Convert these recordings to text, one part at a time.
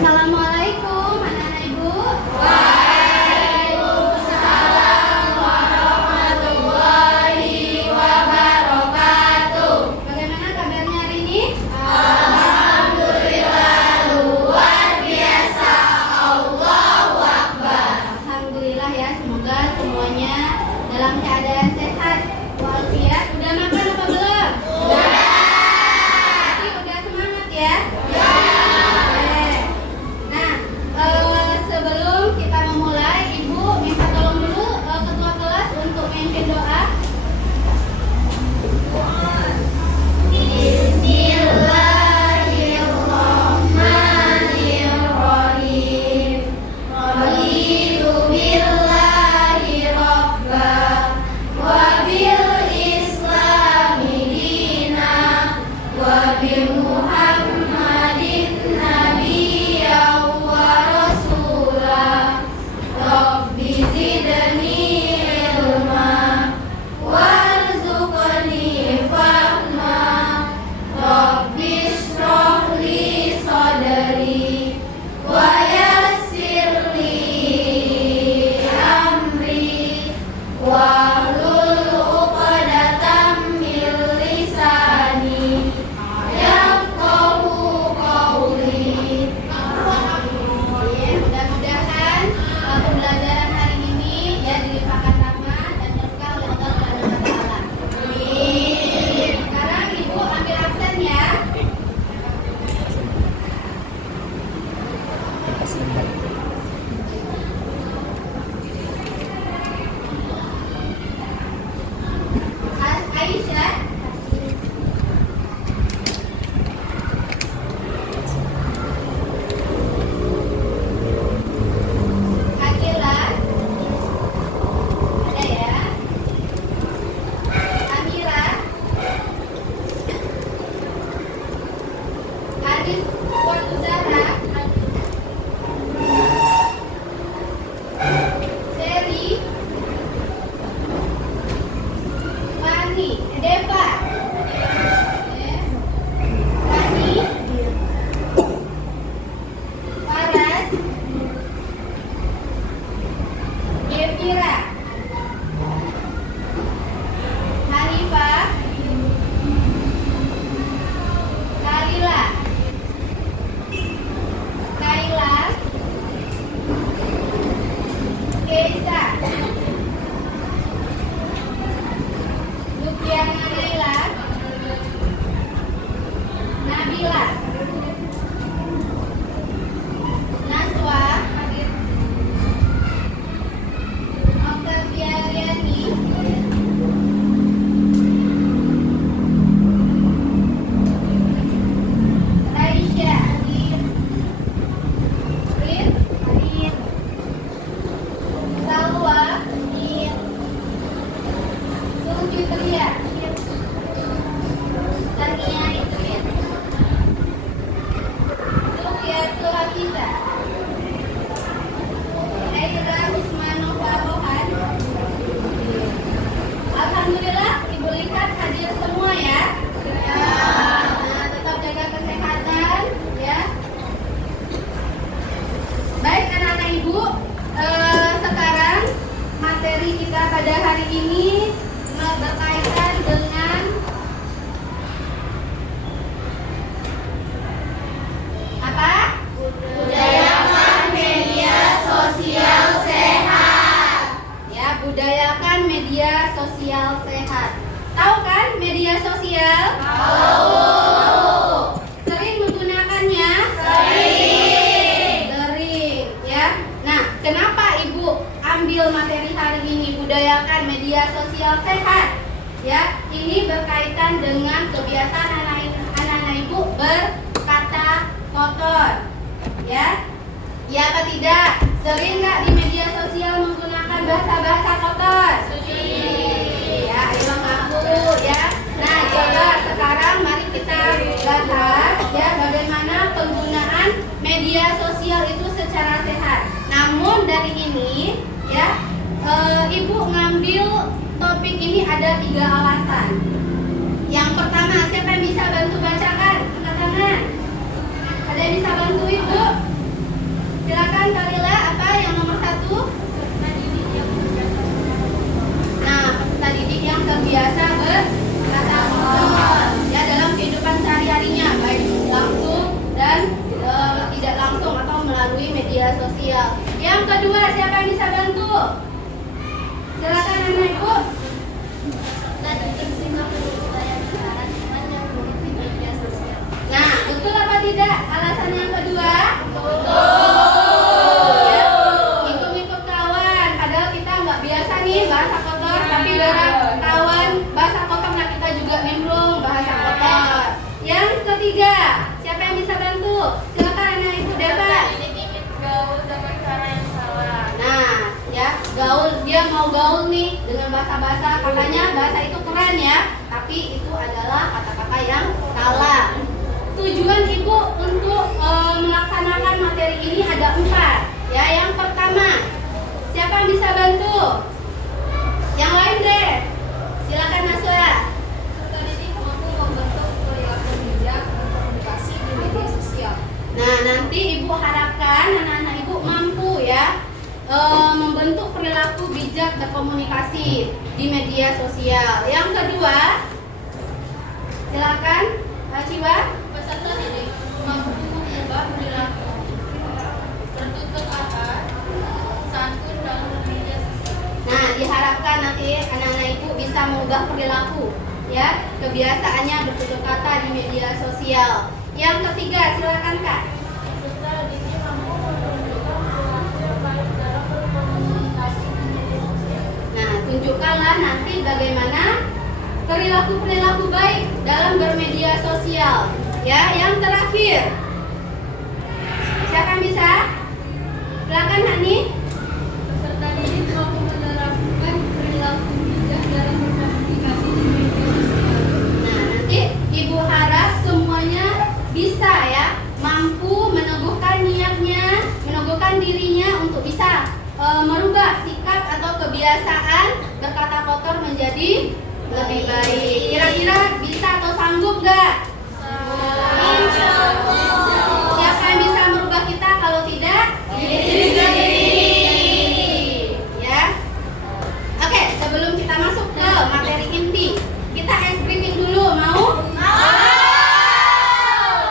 Assalamualaikum anak-anak ibu. Waalaikumsalam warahmatullahi wabarakatuh. Bagaimana kabarnya hari ini? Alhamdulillah luar biasa. Allahu Akbar. Alhamdulillah ya, semoga semuanya dalam keadaan sehat walafiat. Udah makan apa belum? Udah. Tapi udah semangat ya? Sebelum kita memulai, Ibu minta tolong dulu ketua kelas untuk memimpin doa. Bismillahirrahmanirrahim. Raditu billahi rabba wa bil islami dina wa bi Muhammadin nabiyyan wa rasula. Rabbi zidni ilma warzuqni fahma. Rabbi shrah li sadri wa yassir li amri wahlul 'uqdatam min lisani yafqahu qawli. Mudah-mudahan pembelajaran hari ini ya dilimpahkan rahmat dan berkah oleh Allah Subhanahu wa taala. Sekarang Ibu ambil absen ya. Aisyah, Akila, ada ya. Amira, Aris Watuzara, Seri, Fani, Deva, Fani, Faras, Devira, Hanifah, Kalila, Kaila, Keisa, Lukiana Naila, Nabila, Naswa, Octavia Riani, Raisya, Rin, Salwa, Sulfitria, Tania Idris, Sukiatul Hafiza, Aira Usmanova Rohan. Alhamdulillah, Ibu lihat hadir semua ya. Nah, tetap jaga kesehatan ya. Baik anak-anak Ibu, sekarang materi kita pada hari ini berkaitan dengan apa? Budayakan media sosial sehat. Ya, budayakan media sosial sehat. Tahu kan media sosial? Tahu. Sering menggunakannya? Sering. Sering, ya. Nah, kenapa Ibu ambil materi hari ini budayakan media sosial sehat? Ya, ini berkaitan dengan kebiasaan anak-anak Ibu berkata kotor. Ya. Ya apa tidak? Sering nggak di media sosial menggunakan bahasa-bahasa kotor? Ya, ayo ngaku ya. Nah, coba sekarang mari kita bahas ya bagaimana penggunaan media sosial itu secara sehat. Namun dari ini ya, Ibu ngambil topik ini ada 3 alasan. Yang pertama, siapa yang bisa bantu bacakan? Angkat tangan. Ada yang bisa bantu Ibu? Silakan Kalila, apa yang nomor 1? Nah, peserta didik yang terbiasa bertatap muka ya dalam kehidupan sehari-harinya, baik langsung dan tidak langsung atau melalui media sosial. Yang kedua, siapa yang bisa bantu? Silakan anak ibu. Nah, betul apa tidak alasan yang kedua? Ya, ikut-ikut kawan. Padahal kita nggak biasa nih bahasa kotor, tapi gara kawan bahasa kotor, nah kita juga nimbrung bahasa kotor. Yang ketiga, siapa yang bisa bantu? Silakan anak ibu Deva. Gaul dengan cara yang salah. Nah, ya gaul, dia mau gaul nih dengan bahasa-bahasa, katanya bahasa itu keren ya, tapi itu adalah kata-kata yang salah. Tujuan ibu untuk melaksanakan materi ini ada 4. Ya, yang pertama, siapa yang bisa bantu? Yang lain deh, silakan Naswa. Peserta didik mampu membentuk perilaku bijak berkomunikasi di media sosial. Nah, nanti ibu harapkan anak-anak ibu mampu ya membentuk perilaku bijak berkomunikasi di media sosial. Yang kedua, silakan Ciwa. Peserta didik mampu mengubah perilaku tertutup akal, santun dalam media sosial. Nah, diharapkan nanti anak-anak ibu bisa mengubah perilaku ya, kebiasaannya bertutur kata di media sosial. Yang ketiga, silakan Kak. Peserta didik mampu menunjukkan perilaku yang baik dalam berkomunikasi di media sosial. Nah, tunjukkanlah nanti bagaimana perilaku-perilaku baik dalam bermedia sosial. Ya, yang terakhir, siapa yang bisa? Silakan Hani. Peserta didik mampu menerapkan perilaku bijak dalam berkomunikasi di media sosial. Nah, nanti ibu harap semuanya bisa ya, mampu meneguhkan niatnya, meneguhkan dirinya untuk bisa merubah sikap atau kebiasaan berkata kotor menjadi lebih baik. Kira-kira bisa atau sanggup nggak? Siapa yang bisa merubah kita kalau tidak? Diri sendiri. Ya. Oke, sebelum kita masuk ke materi inti, kita ice breaking dulu. Mau?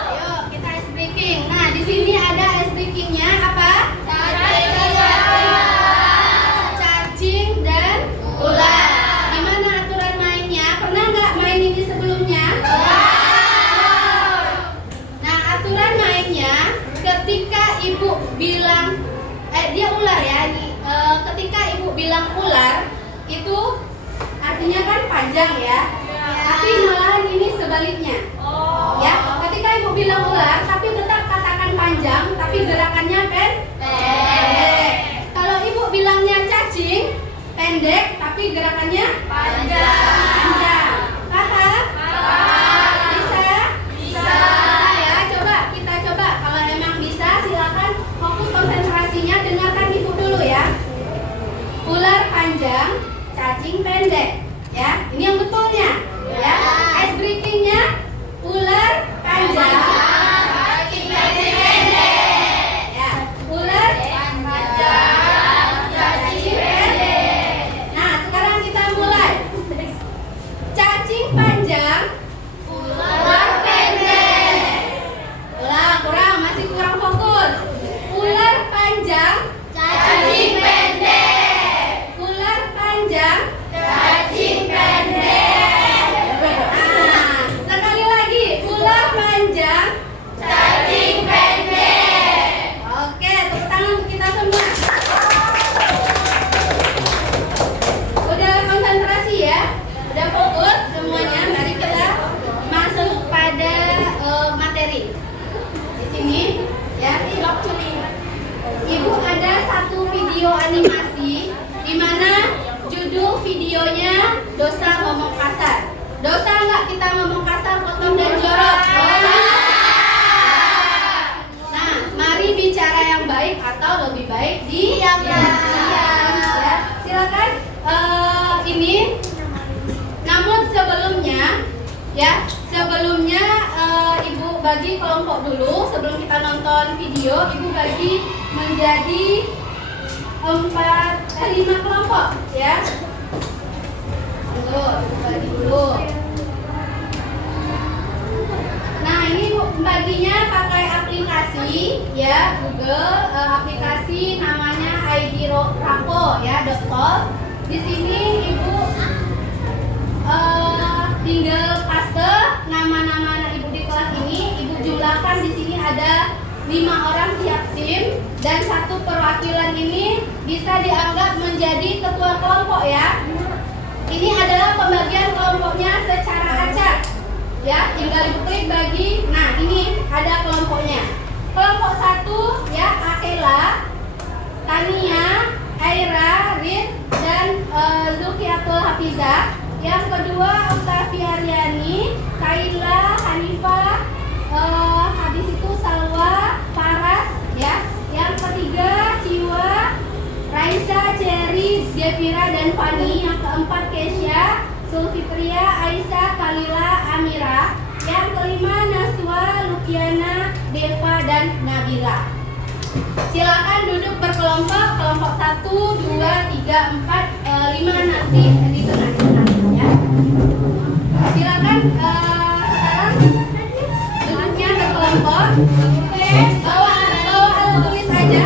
Ayo, kita ice breaking. Nah, di sini ada ice breakingnya apa? Cacing dan ular. Gimana aturan mainnya? Pernah nggak main ini sebelumnya? Nah, aturan mainnya ketika ibu bilang dia ular ya. Ketika ibu bilang ular itu artinya kan panjang ya. Tapi malahan ini sebaliknya. Ya, ketika ibu bilang ular tapi tetap katakan panjang tapi gerakannya pendek. Kalau ibu bilangnya cacing, pendek tapi gerakannya panjang. Paham? Bisa? Bisa ya. Coba kita coba. Kalau memang bisa, silakan fokus konsentrasinya, dengarkan ibu dulu ya. Ular panjang, cacing pendek. Ya, ini yang betulnya. Ya, ice breakingnya ular panjang, cacing pendek. Ya, ular panjang, cacing pendek. Nah, sekarang kita mulai. Cacing panjang, ular pendek. Kurang, masih kurang fokus. Ular panjang, cacing pendek. Ular panjang, cacing pendek. Nah, sekali lagi, ular panjang, cacing pendek. Oke, tepuk tangan untuk kita semua. Udah konsentrasi ya, udah fokus semuanya. Mari kita masuk pada materi. Di sini ya, ibu ada satu video animasi di mana judul videonya dosa ngomong kasar. Dosa nggak kita ngomong kasar, kotor dan jorok? Nah, mari bicara yang baik atau lebih baik diam. Ya, silakan. Ini. Namun sebelumnya, ya, ibu bagi kelompok dulu sebelum kita nonton video. Ibu bagi menjadi 5 kelompok ya. Dulu, ibu bagi dulu. Nah, ini baginya pakai aplikasi ya, Google, aplikasi namanya ID Rapo ya, .com. Di sini ibu tinggal paste nama-nama anak ibu di kelas ini. Ibu jumlahkan di sini ada 5 orang tiap tim dan 1 perwakilan ini bisa dianggap menjadi ketua kelompok ya. Ini adalah pembagian kelompoknya secara acak ya, tinggal ibu klik bagi. Nah, ini ada kelompoknya. Kelompok 1 ya, Akela, Tania, Aira, Riz, dan Zulkiatul Hafizah. Yang kedua Octavia Riani, Kaila, Hanifah, habis itu Salwa, Faras ya. Yang ketiga Ciwa, Raisa, Cherry, Zefira, dan Fani. Yang keempat Kesya, Sulfitria, Aisyah, Kalila, Amira. Yang kelima Naswa, Lukiana, Deva, dan Nabila. Silakan duduk berkelompok, kelompok 1, 2, 3, 4, 5 nanti di tengah ya. Silakan sekarang duduknya berkelompok. Bawa alat tulis aja,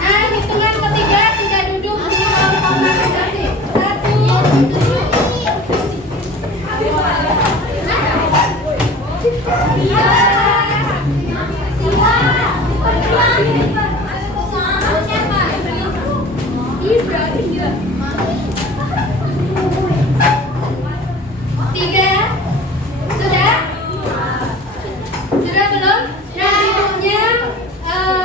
Nah, hitungan ketiga sudah duduk di kelompok masing-masing. 3. Sudah? Sudah belum? Nah, duduknya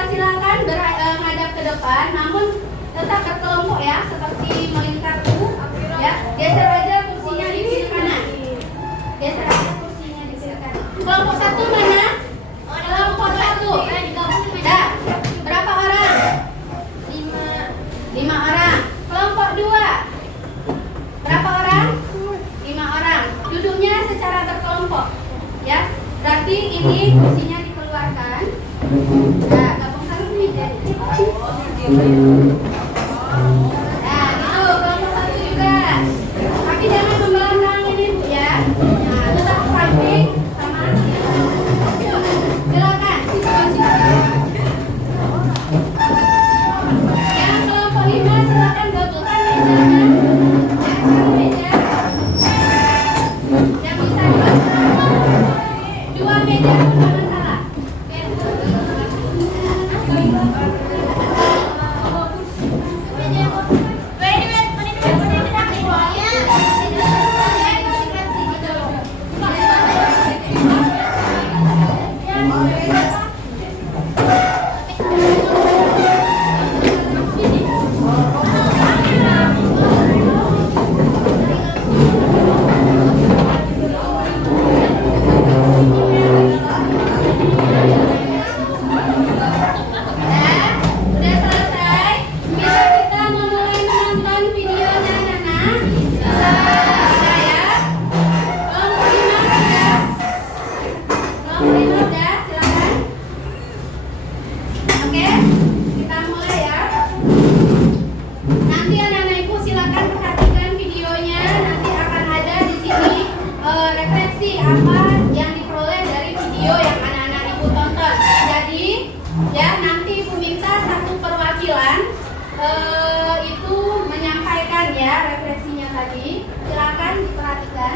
silakan menghadap ke depan, namun tetap berkelompok ya, seperti melingkar tuh ya. Geser aja kursinya di sisi kanan. Geser aja kursinya di sisi kanan. Kelompok 1 mana? Kelompok 1. Dah. Berapa orang? 5 orang. Kelompok 2. Berapa orang? 5 orang. Duduknya secara berkelompok ya. Berarti ini kursinya dikeluarkan. Nah, gabungkan ini jadi. Nah, itu kelompok 1 juga. Tapi jangan membelakang ini Bu ya. Nah, tetap samping sama. Silakan. Yang kelompok 5 silakan gabungkan mejanya. Meja. Yang bisa dibagi 2 meja pun nggak masalah. Itu menyampaikan ya refleksinya tadi. Silakan diperhatikan.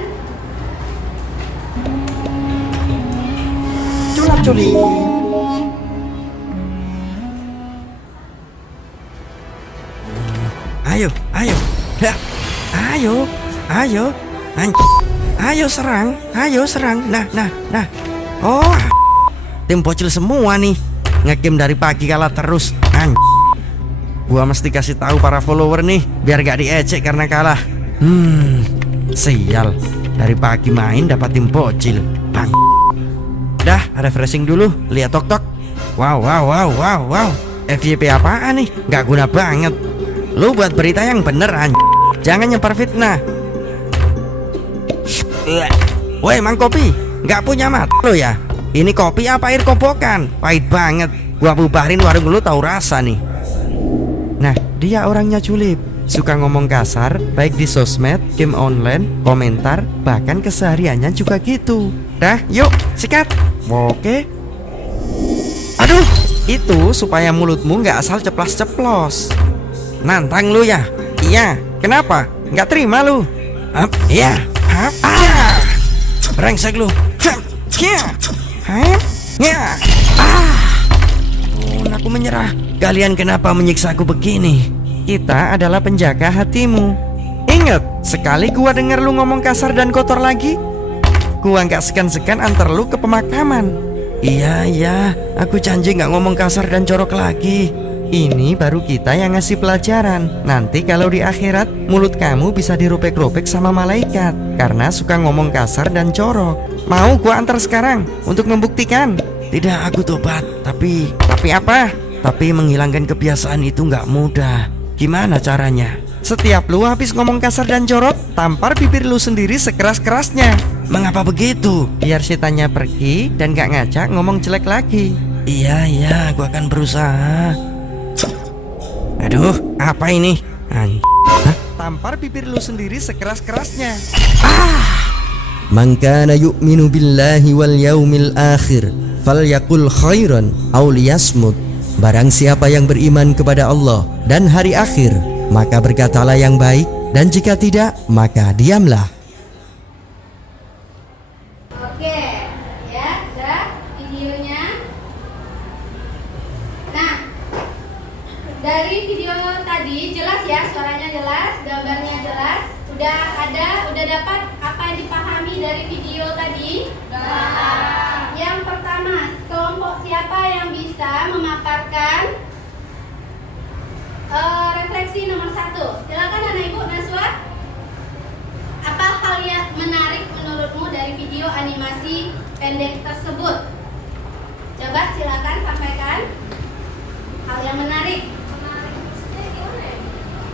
Culap culi. Ayo, ayo, dah, ayo, ayo serang, nah. Oh, tim bocil semua nih, ngegame dari pagi kalah terus, Gua mesti kasih tahu para follower nih, biar gak diejek karena kalah. Sial, dari pagi main dapat tim bocil, bang. Dah, refreshing dulu, lihat tok. Wow. FYP apaan nih? Gak guna banget. Lu buat berita yang bener, jangan nyebar fitnah. Woi Mang Kopi, nggak punya mata lo ya? Ini kopi apa air kobokan? Pahit banget. Gua bubarin warung lu tahu rasa nih. Nah, dia orangnya julid, suka ngomong kasar, baik di sosmed, game online, komentar, bahkan kesehariannya juga gitu. Dah, yuk, sikat. Oke. Aduh, itu supaya mulutmu nggak asal ceplas-ceplos. Nantang lu ya? Iya, kenapa? Nggak terima lu? Iya. Brengsek lu. Aku menyerah. Kalian kenapa menyiksa aku begini? Kita adalah penjaga hatimu. Ingat, sekali gua denger lu ngomong kasar dan kotor lagi, gua nggak segan-segan antar lu ke pemakaman. Iya, aku janji nggak ngomong kasar dan jorok lagi. Ini baru kita yang ngasih pelajaran. Nanti kalau di akhirat, mulut kamu bisa dirobek-robek sama malaikat karena suka ngomong kasar dan jorok. Mau gua antar sekarang untuk membuktikan? Tidak, aku tobat. Tapi apa? Tapi menghilangkan kebiasaan itu nggak mudah. Gimana caranya? Setiap lu habis ngomong kasar dan jorok, tampar bibir lu sendiri sekeras-kerasnya. Mengapa begitu? Biar setannya pergi dan gak ngajak ngomong jelek lagi. Iya, gua akan berusaha. Aduh, apa ini? Tampar bibir lu sendiri sekeras-kerasnya. Man kana yu'minu billahi wal yaumil akhir falyaqul khairan aw liyasmut. Barang siapa yang beriman kepada Allah dan hari akhir, maka berkatalah yang baik, dan jika tidak, maka diamlah. Oke, ya, udah videonya. Nah, dari video tadi jelas ya, suaranya jelas, gambarnya jelas. Udah dapat apa yang dipahami dari video tadi? Yang pertama, kelompok siapa yang bisa memaparkan refleksi nomor 1? Silakan anak ibu Naswa. Apa hal yang menarik menurutmu dari video animasi pendek tersebut? Coba silakan sampaikan hal yang menarik.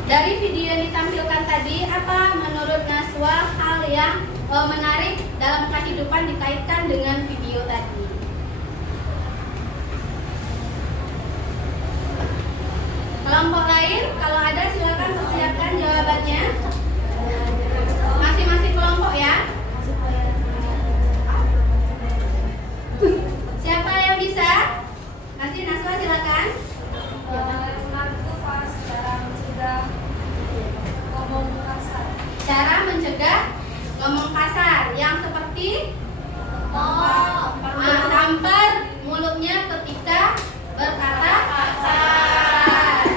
Dari video yang ditampilkan tadi, apa menurut Naswa hal yang menarik dalam kehidupan dikaitkan dengan video tadi? Kelompok lain, kalau ada silakan persiapkan jawabannya. Masing-masing kelompok ya. Siapa yang bisa? Nanti Naswa silakan. Cara mencegah ngomong kasar yang seperti tampar mulutnya ketika berkata kasar.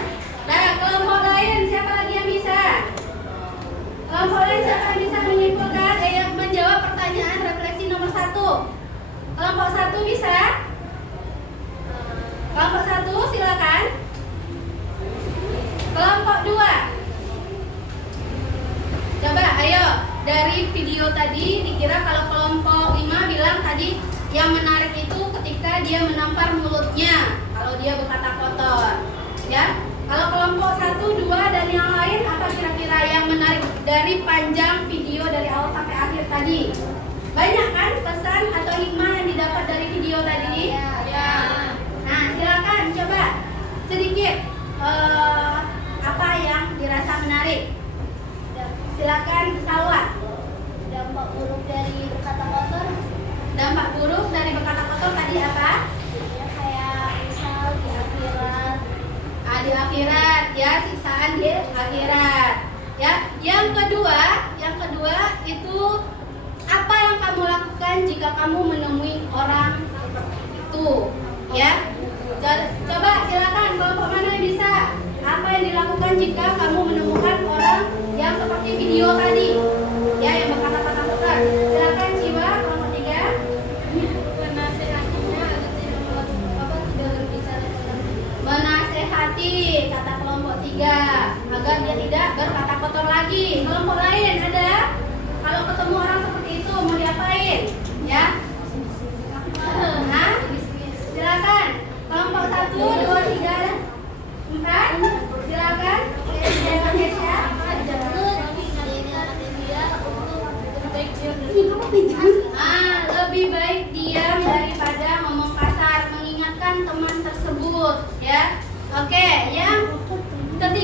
Nah, kelompok lain siapa lagi yang bisa? Kelompok lain siapa yang bisa menyimpulkan menjawab pertanyaan refleksi nomor 1? Kelompok 1 bisa? Kelompok 1 silakan. Kelompok 2. Coba ayo, dari video tadi dikira kalau kelompok 5 bilang tadi yang menarik itu ketika dia menampar mulutnya kalau dia berkata kotor. Ya. Kalau kelompok 1, 2 dan yang lain apa kira-kira yang menarik dari panjang video dari awal sampai akhir tadi? Banyak kan pesan atau hikmah yang didapat dari video tadi? Ya. Nah, silakan coba sedikit apa yang dirasa menarik. Silakan Salwa. Dampak buruk dari berkata kotor. Dampak buruk dari berkata kotor tadi apa? Ya, kayak misal di akhirat. Di akhirat ya, siksaan di akhirat. Ya, yang kedua itu apa yang kamu lakukan jika kamu menemui orang seperti itu? Ya. Coba silakan kelompok mana yang bisa? Apa yang dilakukan jika kamu menemukan orang yang seperti video tadi, ya, yang berkata-kata kotor? Silakan Jiwa, kelompok 3. Menasehatinya agar tidak berbicara kotor. Menasehati, kata kelompok 3, agar dia tidak berkata kotor lagi. Kelompok lain ada? Kalau ketemu orang seperti itu mau diapain? Ya? Nah, silakan. Kelompok 1, 2, 3, 4. Silakan.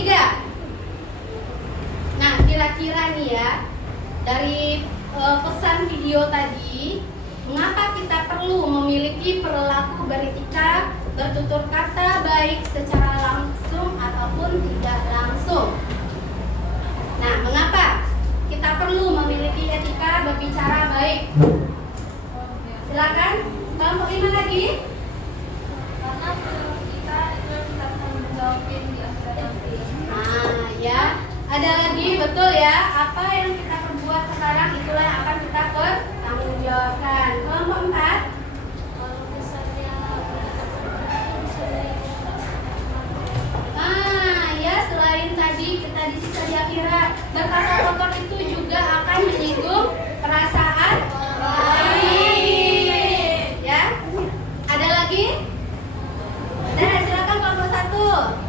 ketiga. Nah, kira-kira nih ya, dari pesan video tadi, mengapa kita perlu memiliki perilaku beretika, bertutur kata baik secara langsung ataupun tidak langsung? Nah, mengapa kita perlu memiliki etika berbicara baik? Silakan, kelompok 5 lagi. Karena menurut kita itu kita tanggung jawabin di akhirat nanti. Nah, ya, ada lagi, betul ya. Apa yang kita perbuat sekarang itulah yang akan kita pertanggungjawabkan. Kelompok 4. Kalau misalnya Nah, ya, selain tadi kita disisa di akhirat, berkata kotor itu juga akan menyinggung perasaan lain. Ya, ada lagi? Nah, silakan kelompok 1.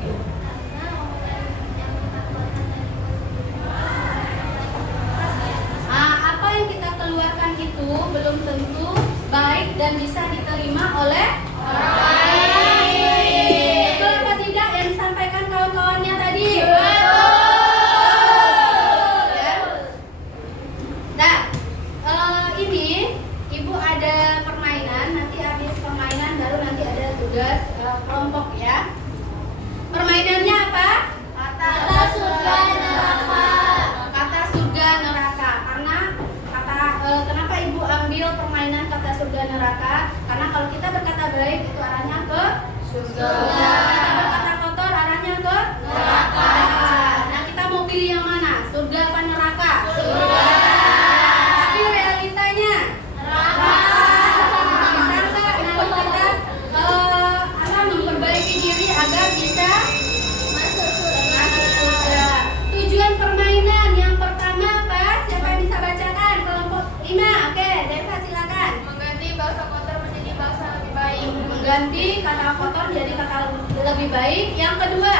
Nah, apa yang kita keluarkan itu belum tentu baik dan bisa diterima oleh orang lain. Betul apa tidak yang disampaikan kawan-kawannya tadi? Ya. Nah, ini Ibu ada permainan, nanti habis permainan baru nanti ada tugas kelompok ya. Permainannya apa? Kata surga neraka. Kata surga neraka. Karena kenapa Ibu ambil permainan kata surga neraka? Karena kalau kita berkata baik itu arahnya ke surga. Kita berkata kotor arahnya ke neraka. Nah, kita mau pilih yang mana? Surga apa neraka? Surga. Tapi realitanya neraka. Bisa nggak nanti kita memperbaiki diri agar bisa masuk surga? Tujuan permainan yang pertama apa? Siapa yang bisa bacakan? Kelompok 5. Oke, Deva silakan. mengganti bahasa kotor menjadi bahasa lebih baik. Mengganti kata kotor jadi kata lebih baik. Yang kedua,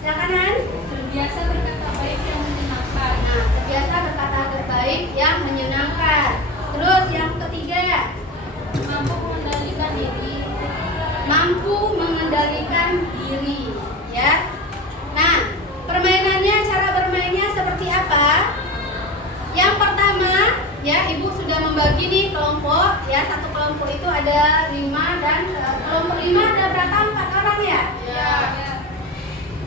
silakan Han. Terbiasa berkata baik yang menyenangkan. Nah, terbiasa berkata baik yang menyenangkan. Terus yang ketiga, Mampu mengendalikan diri. mampu mengendalikan diri, ya. Nah, permainannya, cara bermainnya seperti apa? Yang pertama, ya, Ibu sudah membagi nih kelompok, ya. Satu kelompok itu ada 5 dan kelompok 5 ada berapa? 4 orang ya? Ya.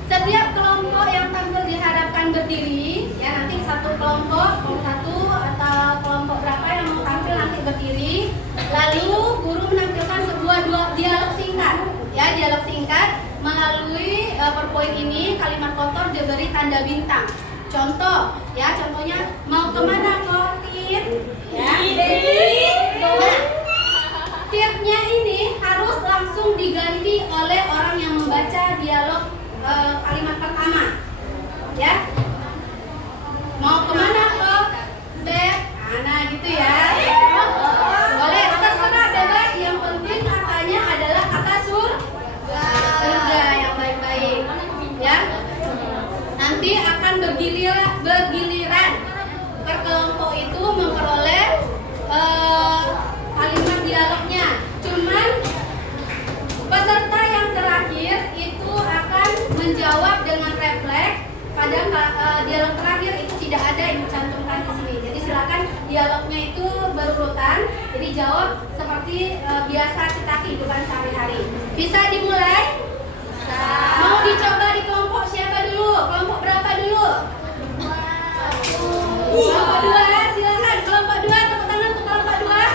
Setiap kelompok yang tampil diharapkan berdiri, ya, nanti satu kelompok satu atau kelompok berapa yang mau tampil nanti berdiri. Lalu guru menampilkan sebuah dialog singkat, ya, dialog singkat melalui PowerPoint ini kalimat kotor diberi tanda bintang. Contoh, ya, contohnya mau kemana kok, Tit? Ya, nah, Titnya ini harus langsung diganti oleh orang yang membaca dialog kalimat pertama, ya. Mau kemana kok, Beb? Nah, gitu ya. Boleh, terserah bebas. Yang penting katanya adalah kata surga yang baik-baik, ya. Nanti akan bergiliran per kelompok itu memperoleh kalimat dialognya. Cuman peserta yang terakhir itu akan menjawab dengan refleks. Pada dialog terakhir itu tidak ada yang dicantumkan di sini. Jadi silakan dialognya itu berurutan. Jadi jawab seperti biasa kita kehidupan sehari-hari. Bisa dimulai? Mau dicoba di kelompok siapa dulu? Kelompok berapa dulu? Kelompok 2, silakan. Kelompok 2, tepuk tangan untuk kelompok 2.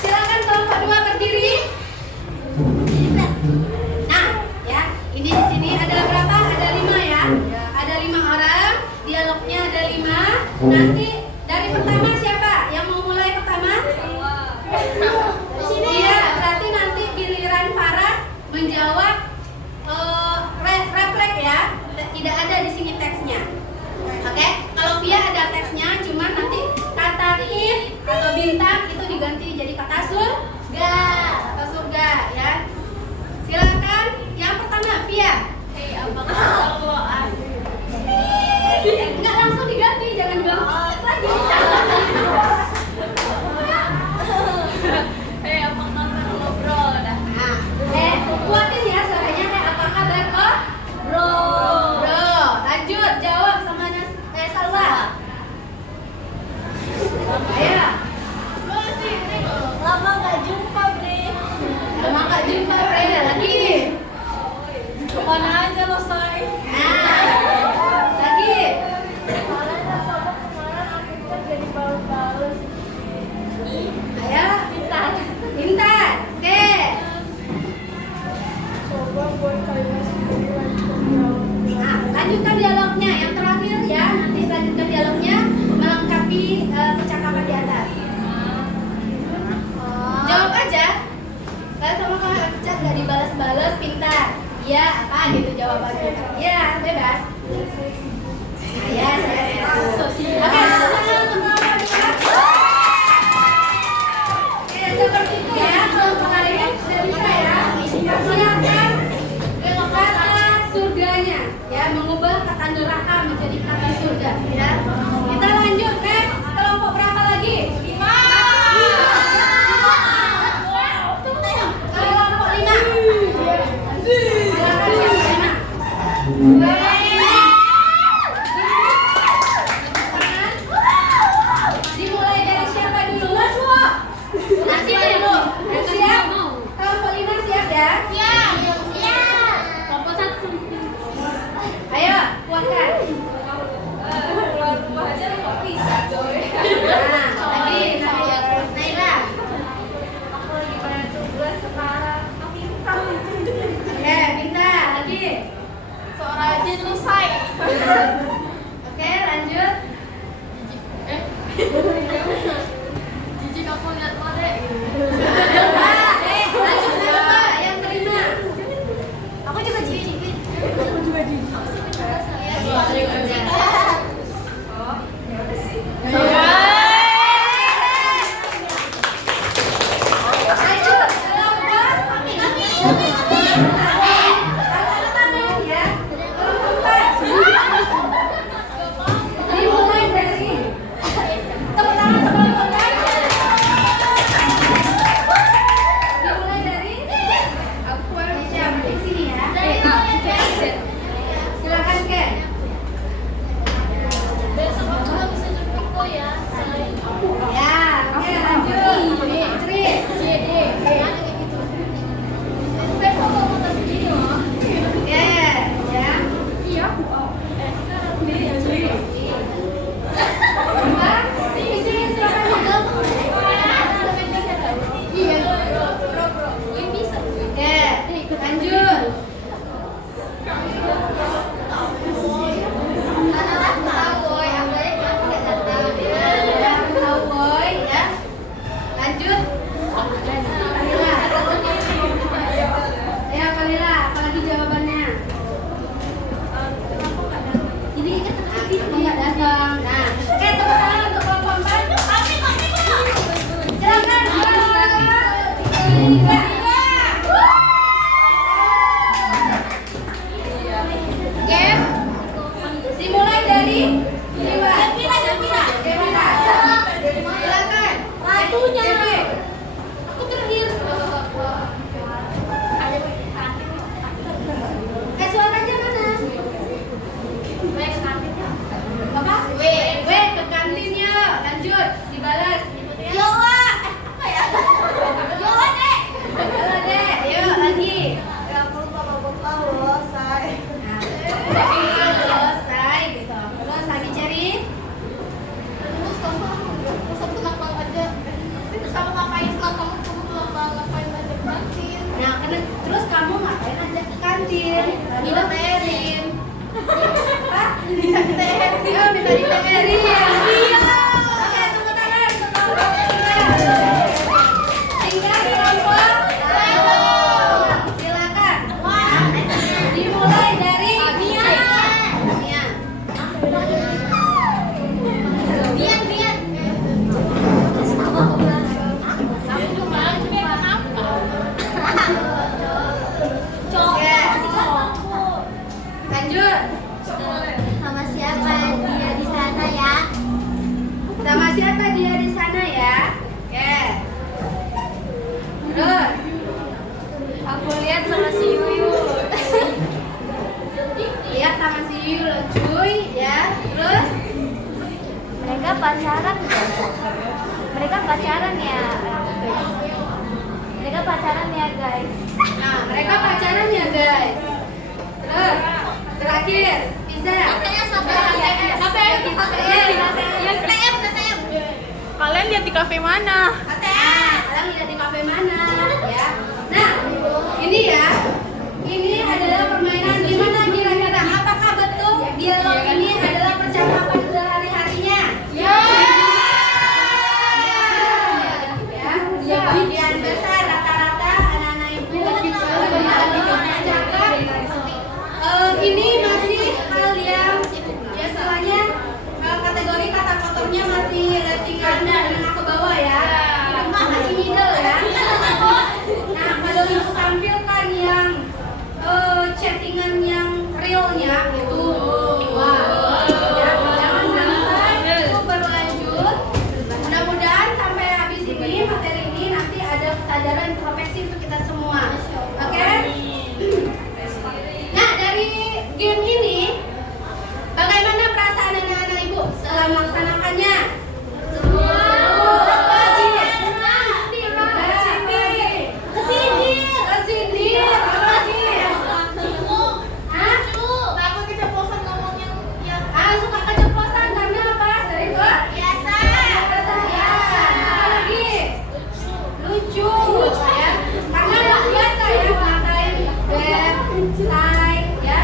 Silakan kelompok 2 berdiri. Nah, ya, ini di sini ada berapa? Ada 5 ya. Ada 5 orang. Dialognya ada 5. Nanti dari pertama siapa? Yang mau mulai pertama? Iya, berarti nanti giliran Faras Iya, apa gitu jawabannya? Iya, bebas. Iya, saya tahu. Oke, seperti itu ya. Kalau kalian sudah bisa ya, silakan kata surganya, ya mengubah kata neraka menjadi kata surga. Ya, kita lanjut next. Kelompok berapa lagi? 5. Kelompok 5. Silakan yang 5. Dimulai dari siapa dulu? Nanti dulu. Siap? Kelompok 5 siap ya? Kelompok 1 Ayo, kuatkan. Nah, lagi Naila. Oke, Binta lagi. seorang aja selesai. Oke, lanjut. Jijik aku lihat mode. Lanjut coba yang kelima. Aku juga jijik. Lanjut. Ya. Dimulai dari tepuk tangan sebelum mulai. Dimulai dari aku siap di sini ya. Silakan Ken. Besok aku nggak bisa jemput kok ya. Ya, oke lanjut. Tri. Besok aku mau begini loh. Oke, ya. Iya. Sekarang sendiri ya. Mbak, sini silakan. Iya. Bro. Ini bisa. Oke, lanjut. Cowboy ya. Lanjut. Kalila. Ya, Kalila, apalagi jawabannya? Ini kamu nggak datang. Nah, oke tepuk tangan untuk kelompok 4. Silakan. 2, 3. Game dimulai dari Devina. Silakan. Ratunya. Aku terakhir. Suaranya mana? Apa? W ke kantinnya. Lanjut, dibalas. Yola deh. Yuk lagi. Nah, selesai gitu. Terus lagi cari. Terus kamu pulang aja. Terus kamu ngapain setelah kamu ngapain aja kantin? Nah, terus kamu ngapain aja ke kantin? Minta terin. Apa? Minta diterin. Oh, minta diterin ya. Oke, tepuk tangan. Tinggal kelompok. Silakan. Dimulai dari Mia. Oke. Lanjut. Sama siapa dia di sana ya? Sama siapa dia di sana ya? Oke. Terus. Aku lihat sama si Yuyu. Lihat sama si Yul, cuy ya. Terus. Mereka pacaran ya. Mereka pacaran ya guys. Nah, mereka pacaran ya guys. Terus. Terakhir. Bisa. Kalian lihat di kafe mana? Kalian lihat di kafe mana? Ya. Nah, ini ya. Ini adalah permainan gimana kira-kira? Apakah betul dialog ini adalah percakapan sehari-harinya? Ya. Sebagian besar rata-rata anak-anak ibu lebih suka bercakap game ini, bagaimana perasaan anak-anak ibu setelah melaksanakannya? Takut keceplosan ngomong yang Suka keceplosan karena apa? Sering biasa. lucu ya, karena nggak biasa ya ngatain website ya.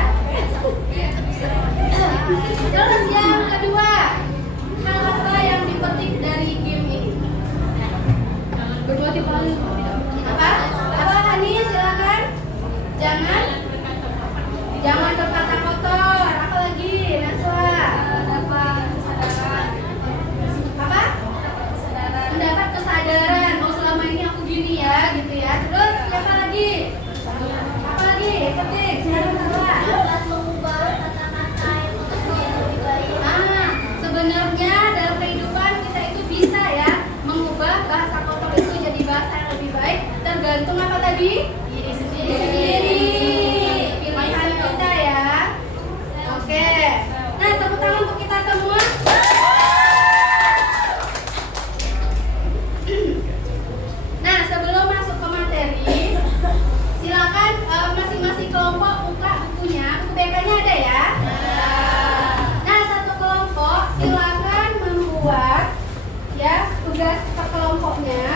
Terus yang kedua, hal apa yang dipetik dari game ini? Berdua dipaling apa? Apa Hani, silakan. Jangan berkata kotor. Apa lagi? Naswa. Dapat kesadaran. Apa? Mendapat kesadaran. Oh, selama ini aku gini ya, gitu ya. Terus siapa lagi? Apa lagi? Ketik. Sekarang Naswa. Dapat mengubah kata-kata yang menjadi lebih baik. Sebenarnya dalam kehidupan kita itu bisa ya mengubah bahasa kotor itu jadi bahasa yang lebih baik, tergantung apa tadi? Diri sendiri. Pilihan kita ya. Oke. Nah, tepuk tangan untuk kita semua. Nah, sebelum masuk ke materi, silakan masing-masing kelompok buka bukunya. Buku BK-nya ada ya? Nah, satu kelompok silakan membuat ya tugas per kelompoknya.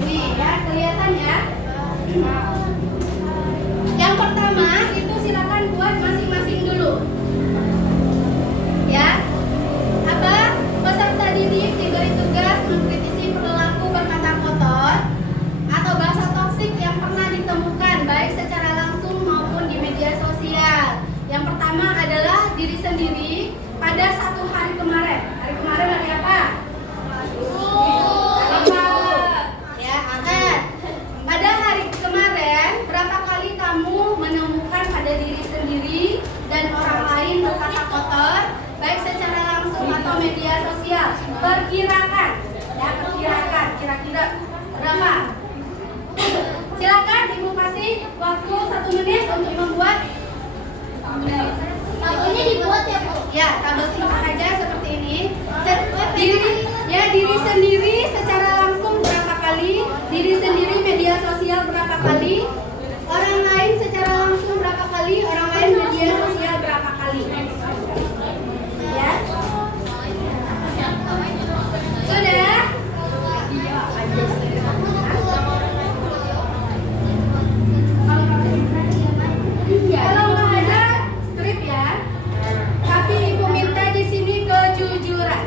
Nih ya, kelihatan ya. Yang pertama itu silakan buat masing-masing dulu. Ya. Apa? Peserta didik diberi tugas mengkritisi perilaku berkata kotor atau bahasa toksik yang pernah ditemukan baik secara langsung maupun di media sosial. Yang pertama adalah diri sendiri pada satu hari kemarin. Hari kemarin hari apa? Ya, angkat. Pada hari kemarin, berapa kali kamu menemukan pada diri sendiri dan orang lain berkata kotor, baik secara langsung atau media sosial? Perkirakan, ya perkirakan, kira-kira berapa? Silakan Ibu kasih waktu 1 menit untuk membuat Tabelnya dibuat ya, Bu? ya tabel tingkat aja seperti ini. Diri sendiri secara langsung berapa kali, diri sendiri media sosial berapa kali, orang lain secara langsung berapa kali, orang lain media sosial berapa kali. Ya, sudah. Kalau nggak ada skrip ya, tapi Ibu minta di sini kejujuran.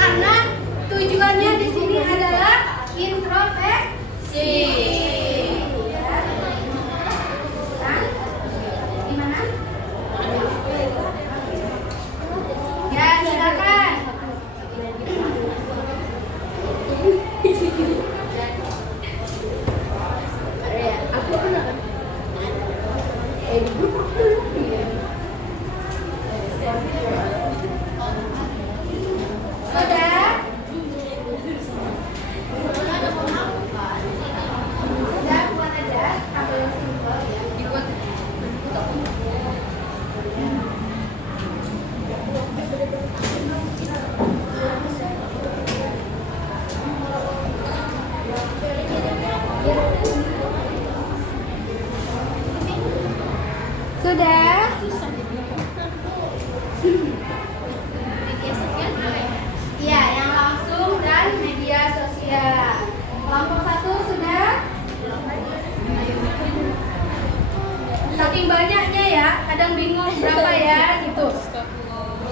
Karena tujuannya di sini adalah introspeksi. Ya. Nah, gimana? Ya, silakan. Sudah? Sudah, buat aja tabel yang simpel ya. Dibuat. Sudah? Iya, yang langsung dan media sosial. Kelompok 1 sudah? Saking banyaknya ya, kadang bingung berapa ya gitu.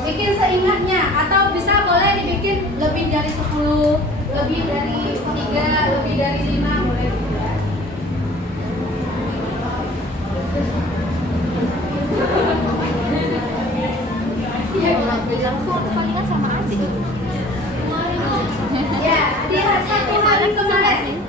Bikin seingatnya atau bisa boleh dibikin lebih dari 10, lebih dari 3, lebih dari 5 boleh juga. Langsung palingan sama adik. Ya, di satu hari kemarin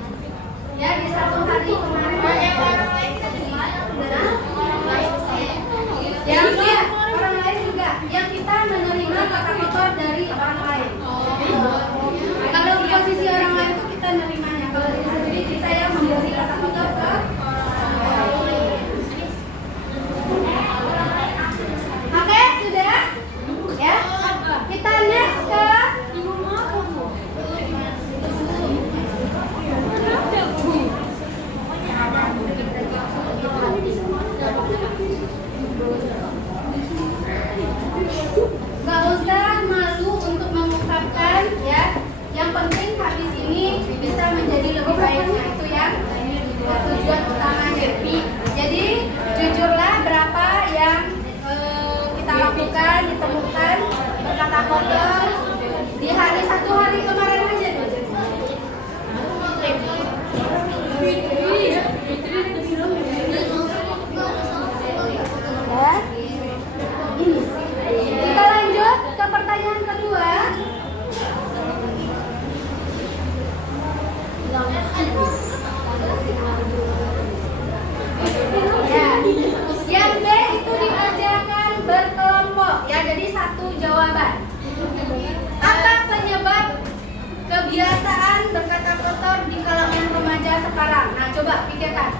coba pikirkan.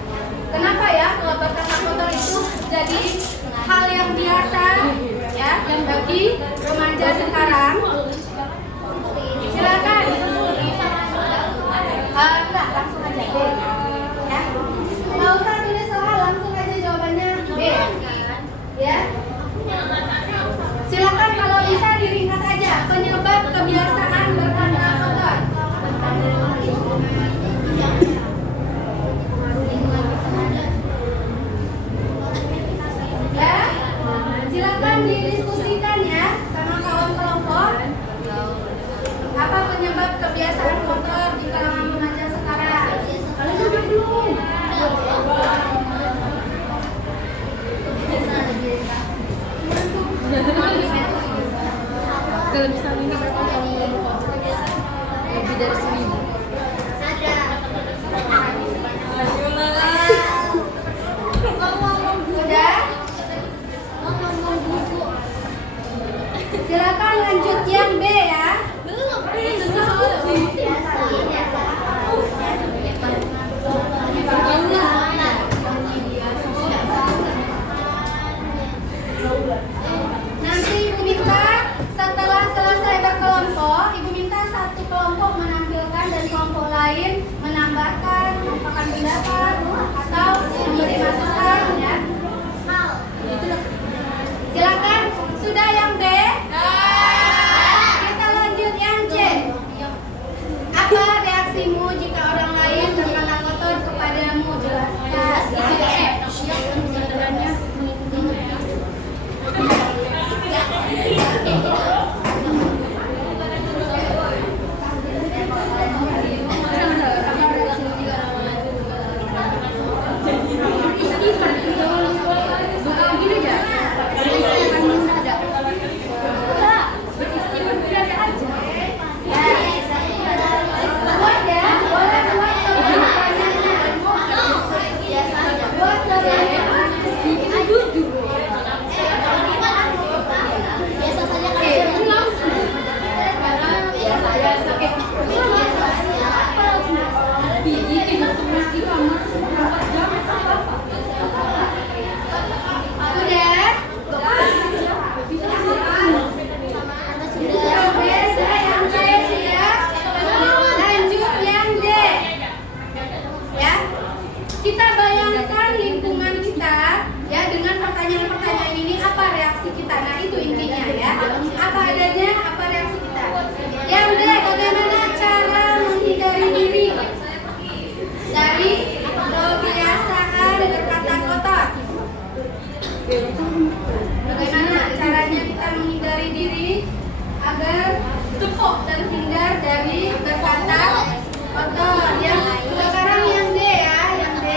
Kenapa ya kalau berkata kotor itu jadi hal yang biasa ya bagi remaja sekarang? Silakan. Enggak, langsung aja B. Ya. Nggak usah tulis soal, langsung aja jawabannya B. Ya. Silakan kalau bisa diringkas aja penyebab kebiasaan berkata kotor. Ya, silakan didiskusikan ya sama kawan kelompok. Apa penyebab kebiasaan kotor di kalangan remaja sekarang? Kalian udah belum? Kalau misalnya ini lebih dari 1000. Sudah? Silakan lanjut yang B ya. Nanti Ibu minta setelah selesai berkelompok, Ibu minta satu kelompok menampilkan dan kelompok lain menambahkan, merupakan pendapat atau memberi masukan ya. Silakan. Sudah yang B? Kita lanjut yang C. Apa reaksimu jika orang lain berkata kotor kepadamu? Jelaskan. Kita bayangkan lingkungan kita ya dengan pertanyaan-pertanyaan ini, apa reaksi kita? Nah itu intinya ya. Apa adanya, apa reaksi kita? Yang D, bagaimana cara menghindari diri dari kebiasaan berkata kotor? Bagaimana caranya kita menghindari diri agar terhindar dari berkata kotor? Yang sekarang yang D ya, yang D.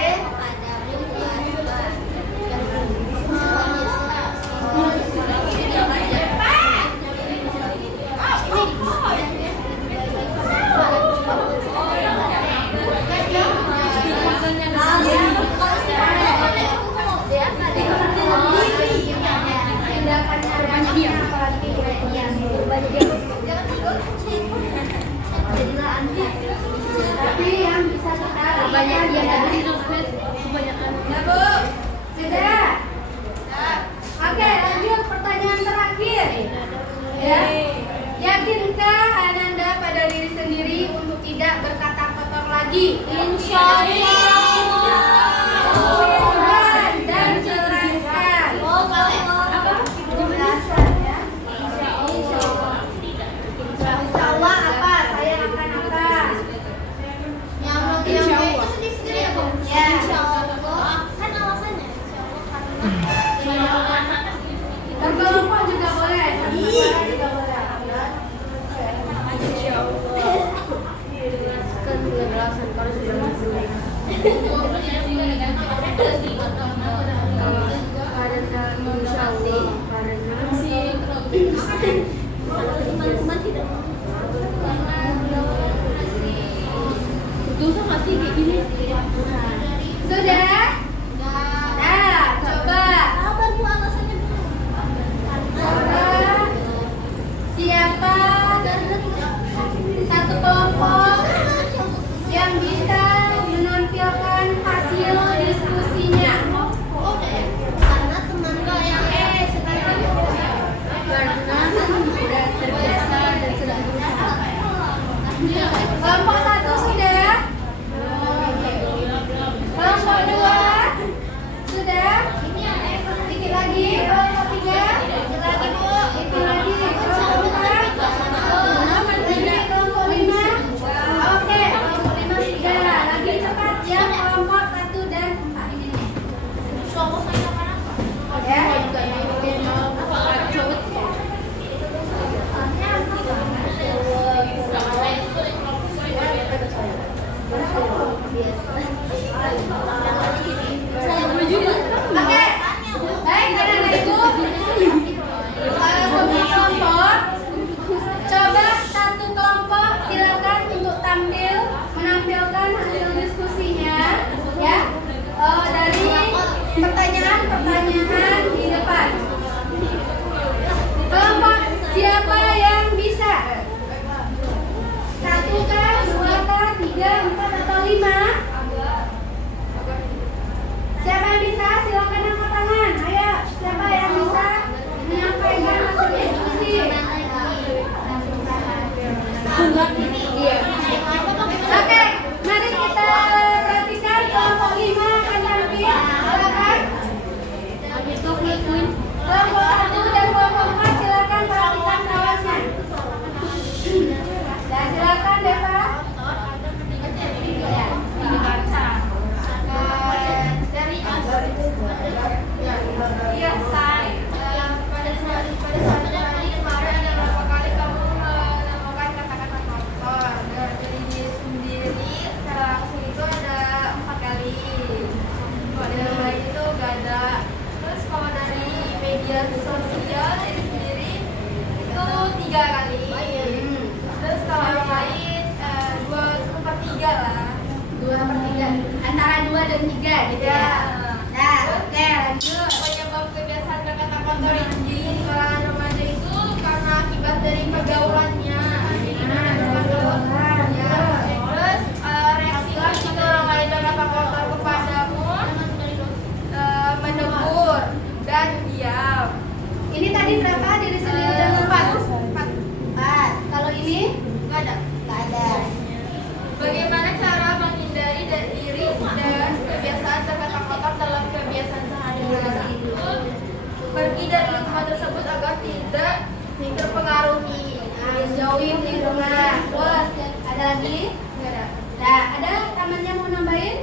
Tapi yang bisa kita Banyak ya. kebanyakan. Ya Bu, sudah. Oke, lanjut pertanyaan terakhir. Ya, yakinkah Ananda pada diri sendiri untuk tidak berkata kotor lagi? Insya Allah. Dan jelaskan. Jelaskan ya. Insya Allah apa? Saya akan apa? Yang itu sedih-sedih ya, Bu? Ya. Insya Allah. Kan alasannya Insya Allah. Berkelompok juga boleh. Satu suara juga boleh. Insya Allah. Kan 13 kalau sudah lagi kelompok 3. Lagi Bu. Itu lagi kelompok 4. Lagi kelompok 5. Oke, kelompok 5 sudah. Lagi cepat yang kelompok 1 dan 4 ini. Ya. Oke, baik anak-anak Ibu. Semua kelompok, coba satu kelompok silakan untuk tampil menampilkan hasil diskusinya, ya. Dari pertanyaan-pertanyaan di depan. Kelompok siapa yang bisa? 1 kah, 2 kah, 3, 4 atau 5? Siapa yang bisa? Silakan angkat tangan. Ayo, siapa yang bisa menyampaikan hasil diskusi? Oke, mari kita perhatikan kelompok 5 akan tampil. Silakan. Kelompok 1 dan kelompok 4 silakan perhatikan kawannya. Dan silakan Deva. Iya, Say. Pada saat tadi kemarin ada berapa kali kamu menemukan kata-kata kotor dari diri sendiri secara langsung itu ada 4 kali. Kalau dari lain itu gak ada. Terus kalau dari media sosial diri sendiri itu 3 kali. Terus kalau yang lain 2/3 lah. 2/3 antara 2 dan 3 gitu ya. Nah, oke, lanjut. Penyebab kebiasaan kata kotor di kalangan remaja itu karena akibat dari pergaulannya. Terus reaksi jika orang lain berkata kotor kepadamu, menegur dan diam. Ini tadi berapa diri sendiri dan 4? 4. Kalau ini Nggak ada. nggak ada. Bagaimana cara menghindari diri dan kebiasaan berkata kotor dalam kebiasaan sehari-hari? Pergi dari lingkungan tersebut agar tidak terpengaruhi. Nah, jauhin lingkungan. Terus ada lagi? Nggak ada. Nah, ada tamannya mau nambahin?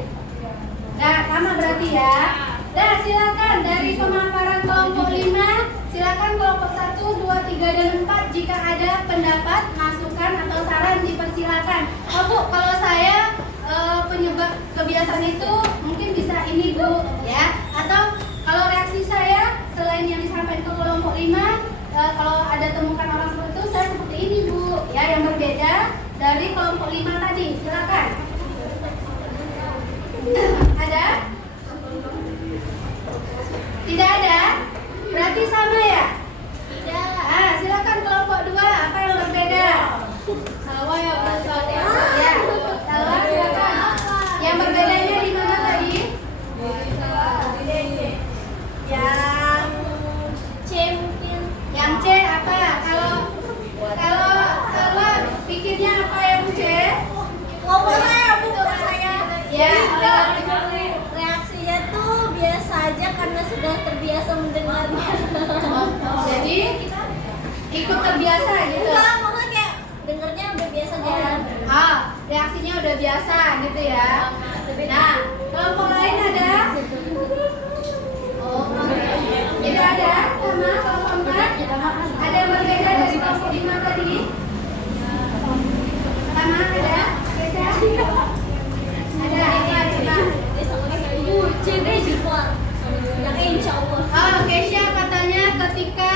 Nah, sama berarti ya. Nah, silakan dari pemaparan kelompok 5, silakan kelompok 1, 2, 3 dan 4 jika ada pendapat, masukan atau saran dipersilakan. Oh Bu, kalau saya penyebab kebiasaan itu mungkin bisa ini Bu, ya. Atau kalau reaksi saya selain yang disampaikan ke kelompok 5, kalau ada temukan orang seperti itu, saya seperti ini Bu, ya, yang berbeda dari kelompok 5 tadi. Silakan. Ada? Tidak ada? Berarti sama ya? Tidak. Ah, silakan kelompok 2, apa yang berbeda? Sama ya berasal Ya, salah silakan. Yang berbedanya di mana tadi? yang C mungkin. Yang C apa? Kalau salah pikirnya apa yang C? Ngomong saya bukan saya. Ya, Reaksinya tuh biasa aja karena sudah terbiasa mendengarnya. jadi ikut terbiasa gitu. Enggak, maksudnya kayak dengernya udah biasa aja. Ah, reaksinya udah biasa gitu ya. Nah, kelompok lain ada? Oh, tidak ada sama kelompok 4. Ada yang berbeda dari kelompok 5 tadi? Sama ada? Kesya? Ada apa coba? CD di luar. Yang insya Allah. Oh, Kesya katanya ketika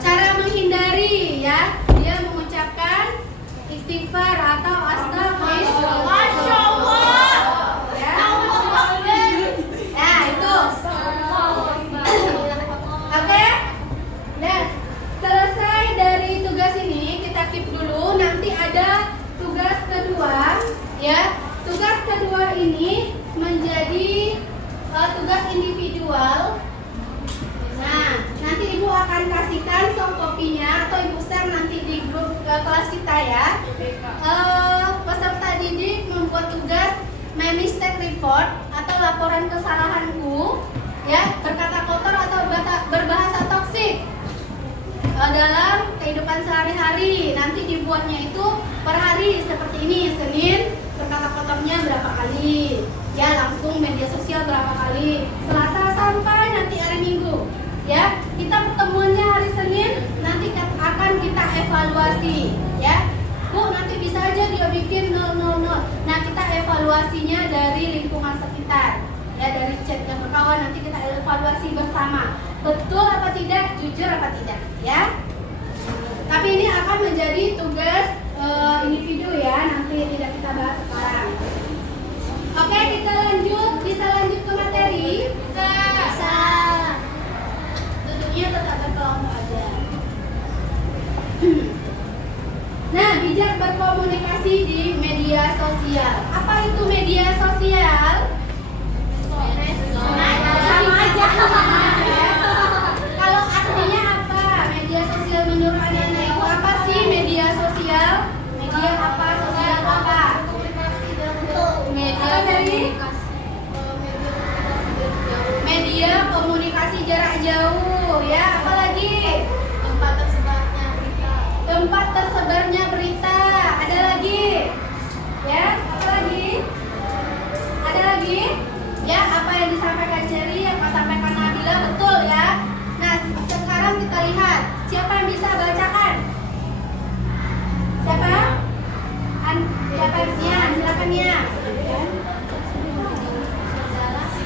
cara menghindari ya, dia mengucapkan istighfar atau astagfirullah. Masya Allah. Ya. Nah, itu. Oke. Nah, selesai dari tugas ini kita keep dulu. Nanti ada tugas kedua, ya. Tugas kedua ini menjadi tugas individual. Nah, nanti Ibu akan kasihkan soft copy-nya atau Ibu share nanti di grup kelas kita ya. Peserta didik membuat tugas my mistake report atau laporan kesalahanku, ya, berkata kotor atau kehidupan sehari-hari. Nanti dibuatnya itu per hari seperti ini. Senin berkata kotornya berapa kali, ya langsung media sosial berapa kali. Selasa sampai nanti hari Minggu, ya kita pertemuannya hari Senin. Nanti akan kita evaluasi, ya Bu, nanti bisa aja dia bikin 000. Nah, kita evaluasinya dari lingkungan sekitar, ya dari chat dan berkawan. Nanti kita evaluasi bersama, betul apa tidak, jujur apa tidak, ya. Tapi ini akan menjadi tugas individu, ya, nanti tidak kita bahas sekarang. Oke, kita lanjut. Bisa lanjut ke materi? Bisa. Duduknya tetap berkelompok aja. Nah, bijak berkomunikasi di media sosial. Apa itu media sosial? Sama aja. Kalau artinya apa? Media sosial menurut anak-anak itu apa sih media sosial? Media apa? Sosial apa? Media dari media komunikasi jarak jauh, ya. Apalagi? Tempat tersebarnya berita. Ada lagi? Ya, apa lagi? Ada lagi? Ya, apa yang disampaikan Cherry, yang sampaikan Nabila, betul ya. Nah, sekarang kita lihat siapa yang bisa bacakan. Siapa? Siapa? Ya, silakan ya.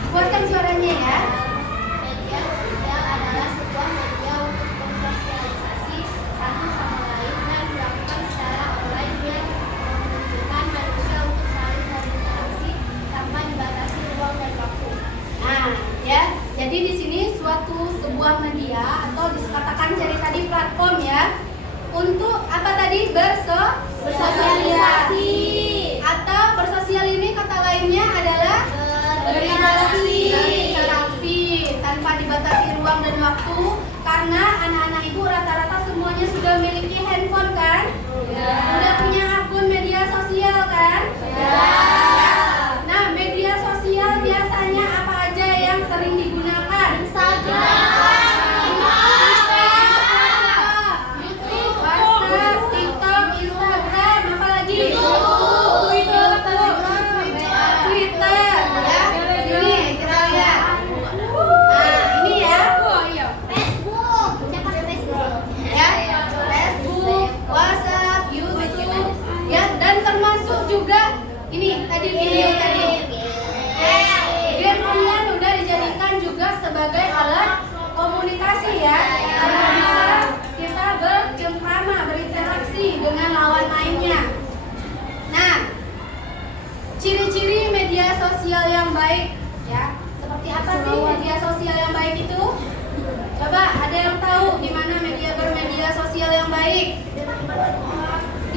Buatkan suaranya ya. Media sosial adalah sebuah media untuk bersosialisasi satu sama lain dan dilakukan secara online yang memungkinkan manusia untuk saling berinteraksi tanpa dibatasi ruang dan waktu. Nah, ya. Jadi di sini sebuah media atau dikatakan Cherry tadi platform ya. Untuk apa tadi? Bersosialisasi. Atau bersosial ini kata lainnya adalah berinteraksi tanpa dibatasi ruang dan waktu, karena anak-anak ibu rata-rata semuanya sudah memiliki handphone kan? Sudah punya akun media sosial kan? Nah, media sosial biasanya apa aja yang sering digunakan? WhatsApp, TikTok, Instagram, apa lagi? Twitter, ya. Ini kita lihat. Nah, ini ya. Facebook, siapa Facebook? Ya, Facebook, WhatsApp, YouTube, ya, dan termasuk juga ini tadi video tadi. Game online udah dijadikan juga sebagai alat komunikasi ya. Jadi bisa kita bercengkrama, berinteraksi dengan lawan mainnya. Nah, ciri-ciri media sosial yang baik ya. Seperti apa sih media sosial yang baik itu? Coba ada yang tahu gimana bermedia sosial yang baik?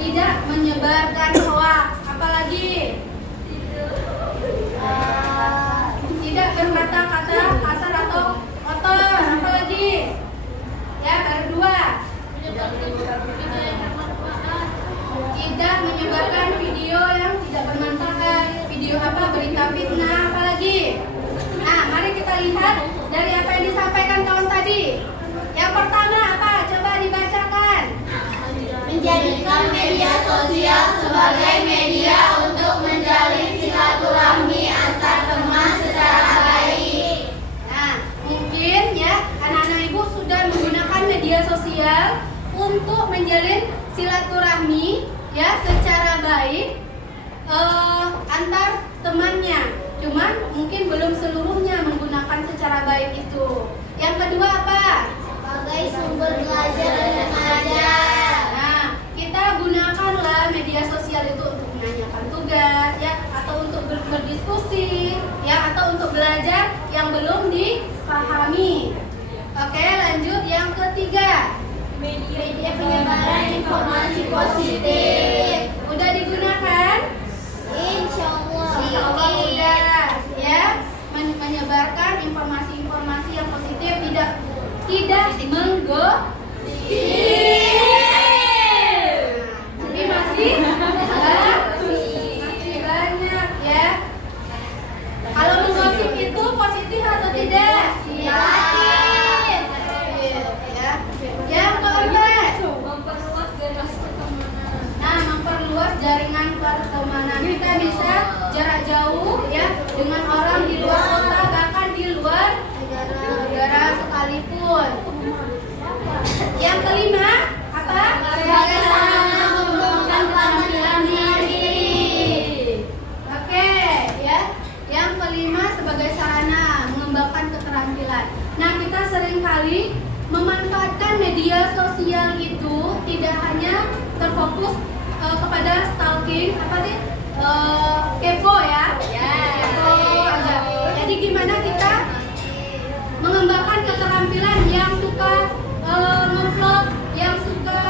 Tidak menyebarkan hoax. Apalagi? Tidak berkata-kata kasar atau kotor. Apalagi? Ya, baru dua. Tidak menyebarkan video yang tidak bermanfaat. Video apa? Berita fitnah. Apalagi? Nah, mari kita lihat dari apa yang disampaikan kawan tadi. Yang pertama apa? Coba dibacakan. Menjadikan media sosial sebagai media untuk menjalin silaturahmi antar teman secara baik. Nah, mungkin ya anak-anak ibu sudah menggunakan media sosial untuk menjalin silaturahmi ya secara baik antar temannya. Cuman mungkin belum seluruhnya menggunakan secara baik itu. Yang kedua apa? Sebagai sumber belajar dan mengajar. Nah, kita gunakanlah media sosial itu untuk menanyakan tugas ya, atau untuk berdiskusi ya, atau untuk belajar yang belum dipahami. Oke, lanjut yang ketiga. Media penyebaran informasi positif. Udah digunakan? Insya Allah udah ya, menyebarkan informasi-informasi yang positif, tidak menggosip. Ini masih banyak ya. Kalau menggosip itu positif atau tidak? Negatif. Ya. Yang keempat, betul. Yang kelima apa? Sebagai sarana mengembangkan penampilan diri. Oke, ya. Yang kelima sebagai sarana mengembangkan keterampilan. Nah, kita seringkali memanfaatkan media sosial itu tidak hanya terfokus kepada stalking, apa sih? Kepo ya. Kepo aja. Jadi gimana kita mengembangkan keterampilan yang suka nge-vlog, yang suka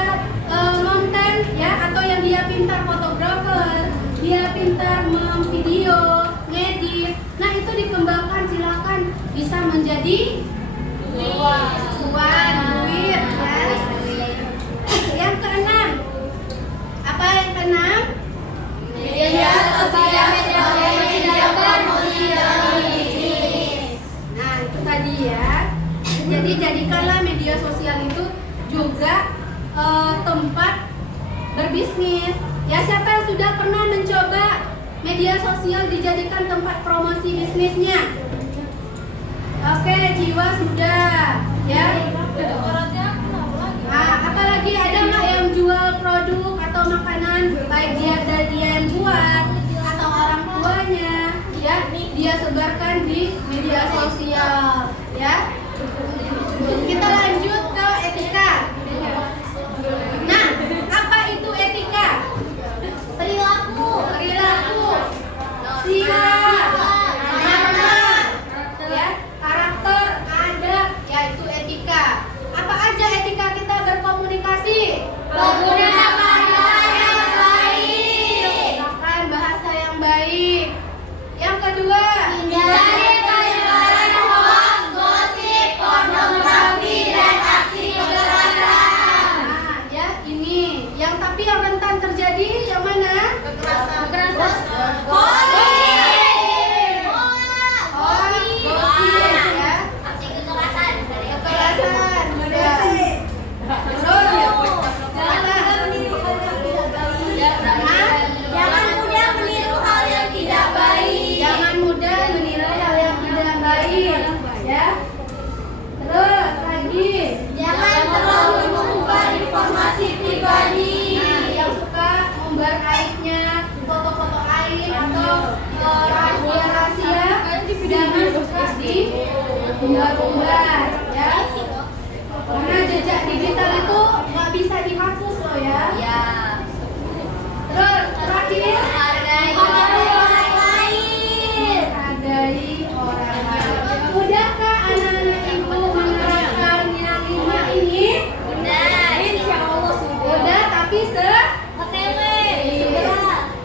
nonton ya, atau yang dia pintar fotografer, dia pintar memvideo, ngedit. Nah, itu dikembangkan, silakan bisa menjadi cuan, duit ya. Yang keenam. Apa yang keenam? Media sosial sebagai media promosi dan bisnis. Nah, itu tadi ya. Jadi jadikanlah media sosial itu juga tempat berbisnis. Ya, siapa yang sudah pernah mencoba media sosial dijadikan tempat promosi bisnisnya? Oke, jiwa sudah, ya. Nah, apalagi ada nggak yang jual produk atau makanan, baik dia yang buat atau orang tuanya, ya, dia sebarkan di media sosial, ya. Kita lanjut ke etika. Nah, apa itu etika? Perilaku. Sikap, ya, karakter, adab, yaitu etika. Apa aja etika kita berkomunikasi? Menggunakan bahasa yang baik. Menggunakan bahasa yang baik. Yang kedua, Hindari penyebaran hoax, gosip, pornografi, dan aksi kekerasan. nah, ya ini. Tapi yang rentan terjadi yang mana? Kekerasan. Gosip, ya. Aksi kekerasan. Kekerasan. Ya. Jangan mudah meniru hal yang tidak baik. Jangan mudah meniru hal yang tidak baik, ya. Terus lagi, Jangan terlalu mengumbar informasi pribadi. nah, yang suka umbar aibnya, foto-foto aib atau rahasia-rahasia, jangan suka diumbar-umbar, ya. Karena jejak digital itu nggak bisa dihapus loh ya. Terus terakhir, Hargai orang lain. hargai orang lain. Udahkah anak-anak ibu menerapkan yang 5 ini? Udah. Insya Allah Udah, tapi OTW.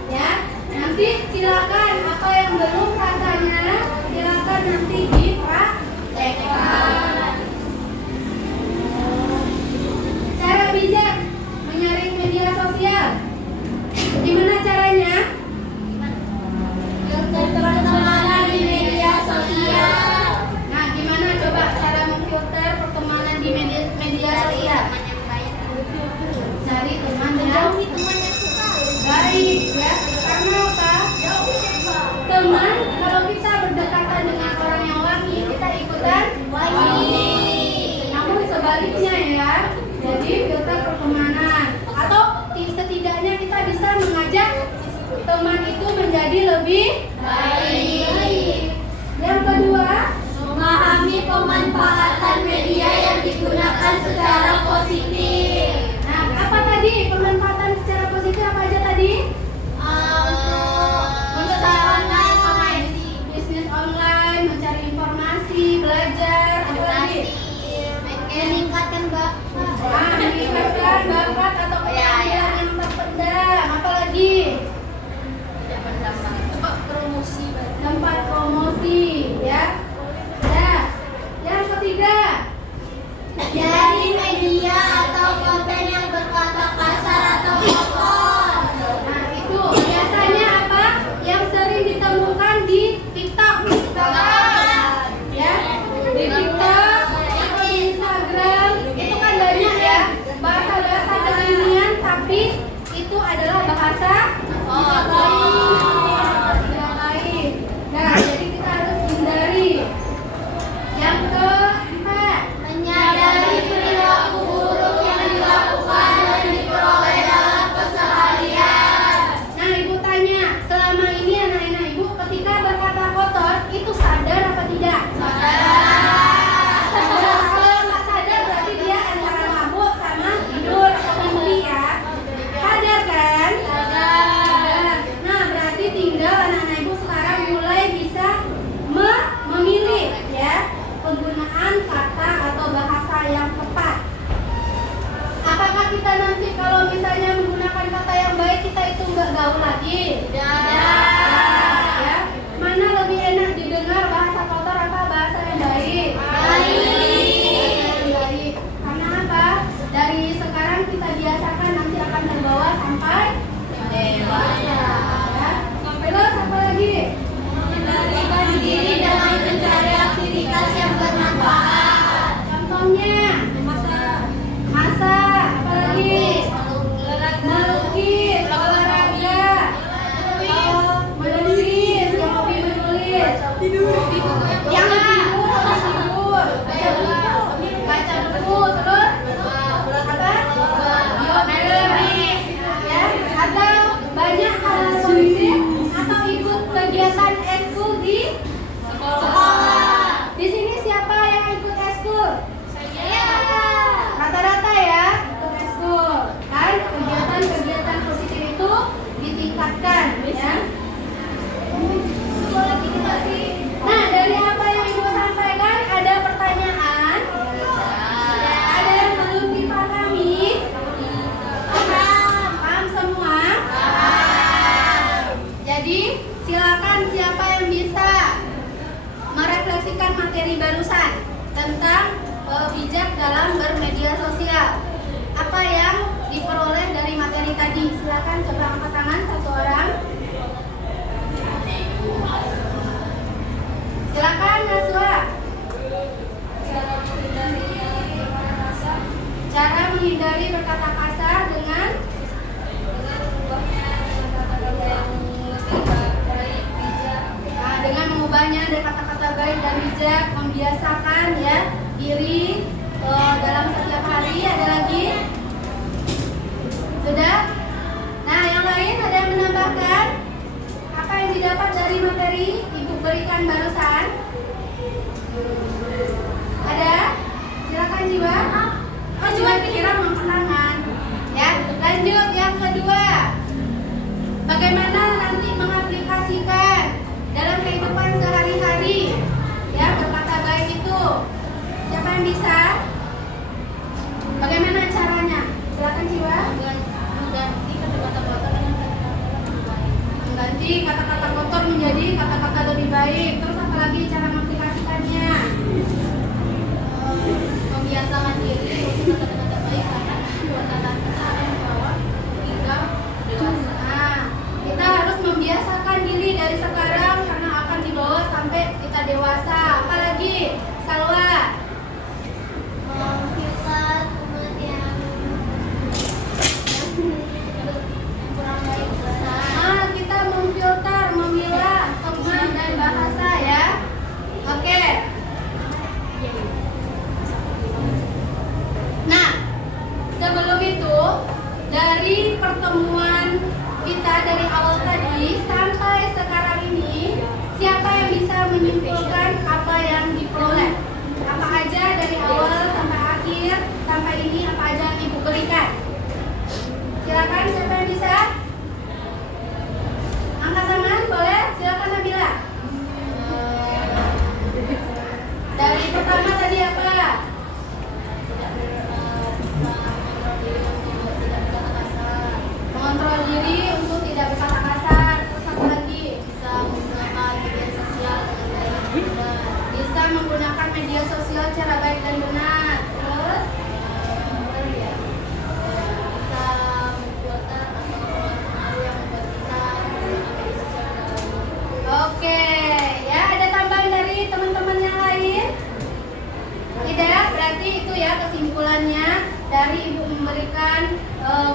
ya. Nanti silakan apa yang belum rasanya silakan nanti dipraktekkan. Cara bijak menyaring media sosial. Gimana caranya? Pertemanan di media sosial. Nah, gimana coba cara memfilter pertemanan di media sosial? Cari teman yang baik, ya. Karena apa? Teman, kalau kita berdekatan dengan orang yang wangi, kita ikutan wangi. Namun sebaliknya ya, jadi filter pertemanan. Atau setidaknya kita bisa mengajak teman itu menjadi lebih baik. Yang kedua, Memahami pemanfaatan media yang digunakan secara positif. nah apa tadi pemanfaatan secara positif apa aja tadi? Bisnis online, mencari informasi, belajar, apa lagi? Meningkatkan bakat. Nah, meningkatkan bakat atau keterampilan yang terpendam, apa lagi? Tempat promosi, ya. Nah, yang ketiga, Dari media atau konten yang berkata kasar atau kotor. nah itu biasanya apa? Yang sering ditemukan di TikTok, ya. Di TikTok, di Instagram, itu kan banyak ya bahasa-bahasa kekinian, tapi itu adalah bahasa tidak baik. Nah, jadi kita harus kita nanti kalau misalnya menggunakan kata yang baik kita itu nggak gaul lagi? Ya. Mana lebih enak didengar, bahasa kotor apa bahasa yang baik? Baik. Karena apa? Dari sekarang kita biasakan, nanti akan terbawa sampai dewasa. Ya. Terus apa lagi? Mengendalikan diri dalam mencari aktivitas yang bermanfaat. Contohnya masa apalagi melukis, olahraga, menulis, yang hobi menulis, yang tidur, baca buku, terus apa? Ya, atau banyak hal positif atau ikut kegiatan eskul di sekolah. Di sini siapa yang ikut eskul? Rata-rata ya ikut eskul. Kan kegiatan-kegiatan positif itu ditingkatkan ya. Nah, dari apa yang Ibu sampaikan ada pertanyaan? Ada yang belum dipahami? Paham semua? Jadi silakan siapa yang bisa merefleksikan materi barusan tentang bijak dalam bermedia sosial. Apa yang diperoleh dari materi tadi? Silakan coba angkat tangan satu orang. Silakan Naswa. Cara menghindari berkata kasar dengan dengan mengubahnya dari kata-kata baik dan bijak, membiasakan ya diri dalam setiap hari. Ada lagi? Sudah? Nah, yang lain ada yang menambahkan? Apa yang didapat dari materi Ibu berikan barusan? Ada? Silakan Jiwa. Oh, Jiwa kira mengangkat tangan. Ya, lanjut yang kedua. Bagaimana nanti mengaplikasikan dalam kehidupan sehari-hari ya berkata baik itu? Siapa yang bisa? Bagaimana caranya? Silakan Jiwa. Mengganti kata-kata kotor menjadi kata-kata lebih baik. Terus apa lagi cara mengaplikasikannya? Membiasakan diri untuk kata-kata baik karena perkataan kita akan membawa hingga dewasa. Kita harus membiasakan diri dari sekarang karena akan dibawa sampai kita dewasa. Apalagi Salwa? Memfilter teman yang kurang baik. Kita memfilter, memilah teman dan bahasa ya. Oke. Nah, sebelum itu dari pertemuan kita dari awal tadi sampai sekarang ini, siapa yang bisa menyimpulkan apa yang diperoleh? Apa aja dari awal sampai akhir sampai ini, apa aja yang Ibu berikan? Silakan, siapa yang bisa? Angkat tangan, boleh? Silakan Nabila. Dari pertama tadi apa? Mengontrol diri untuk tidak berkata kasar. Terus apa lagi? Bisa menggunakan media sosial cara baik dan benar. Terus? Oke, ya ada tambahan dari teman-teman yang lain? Tidak, berarti itu ya kesimpulannya dari Ibu memberikan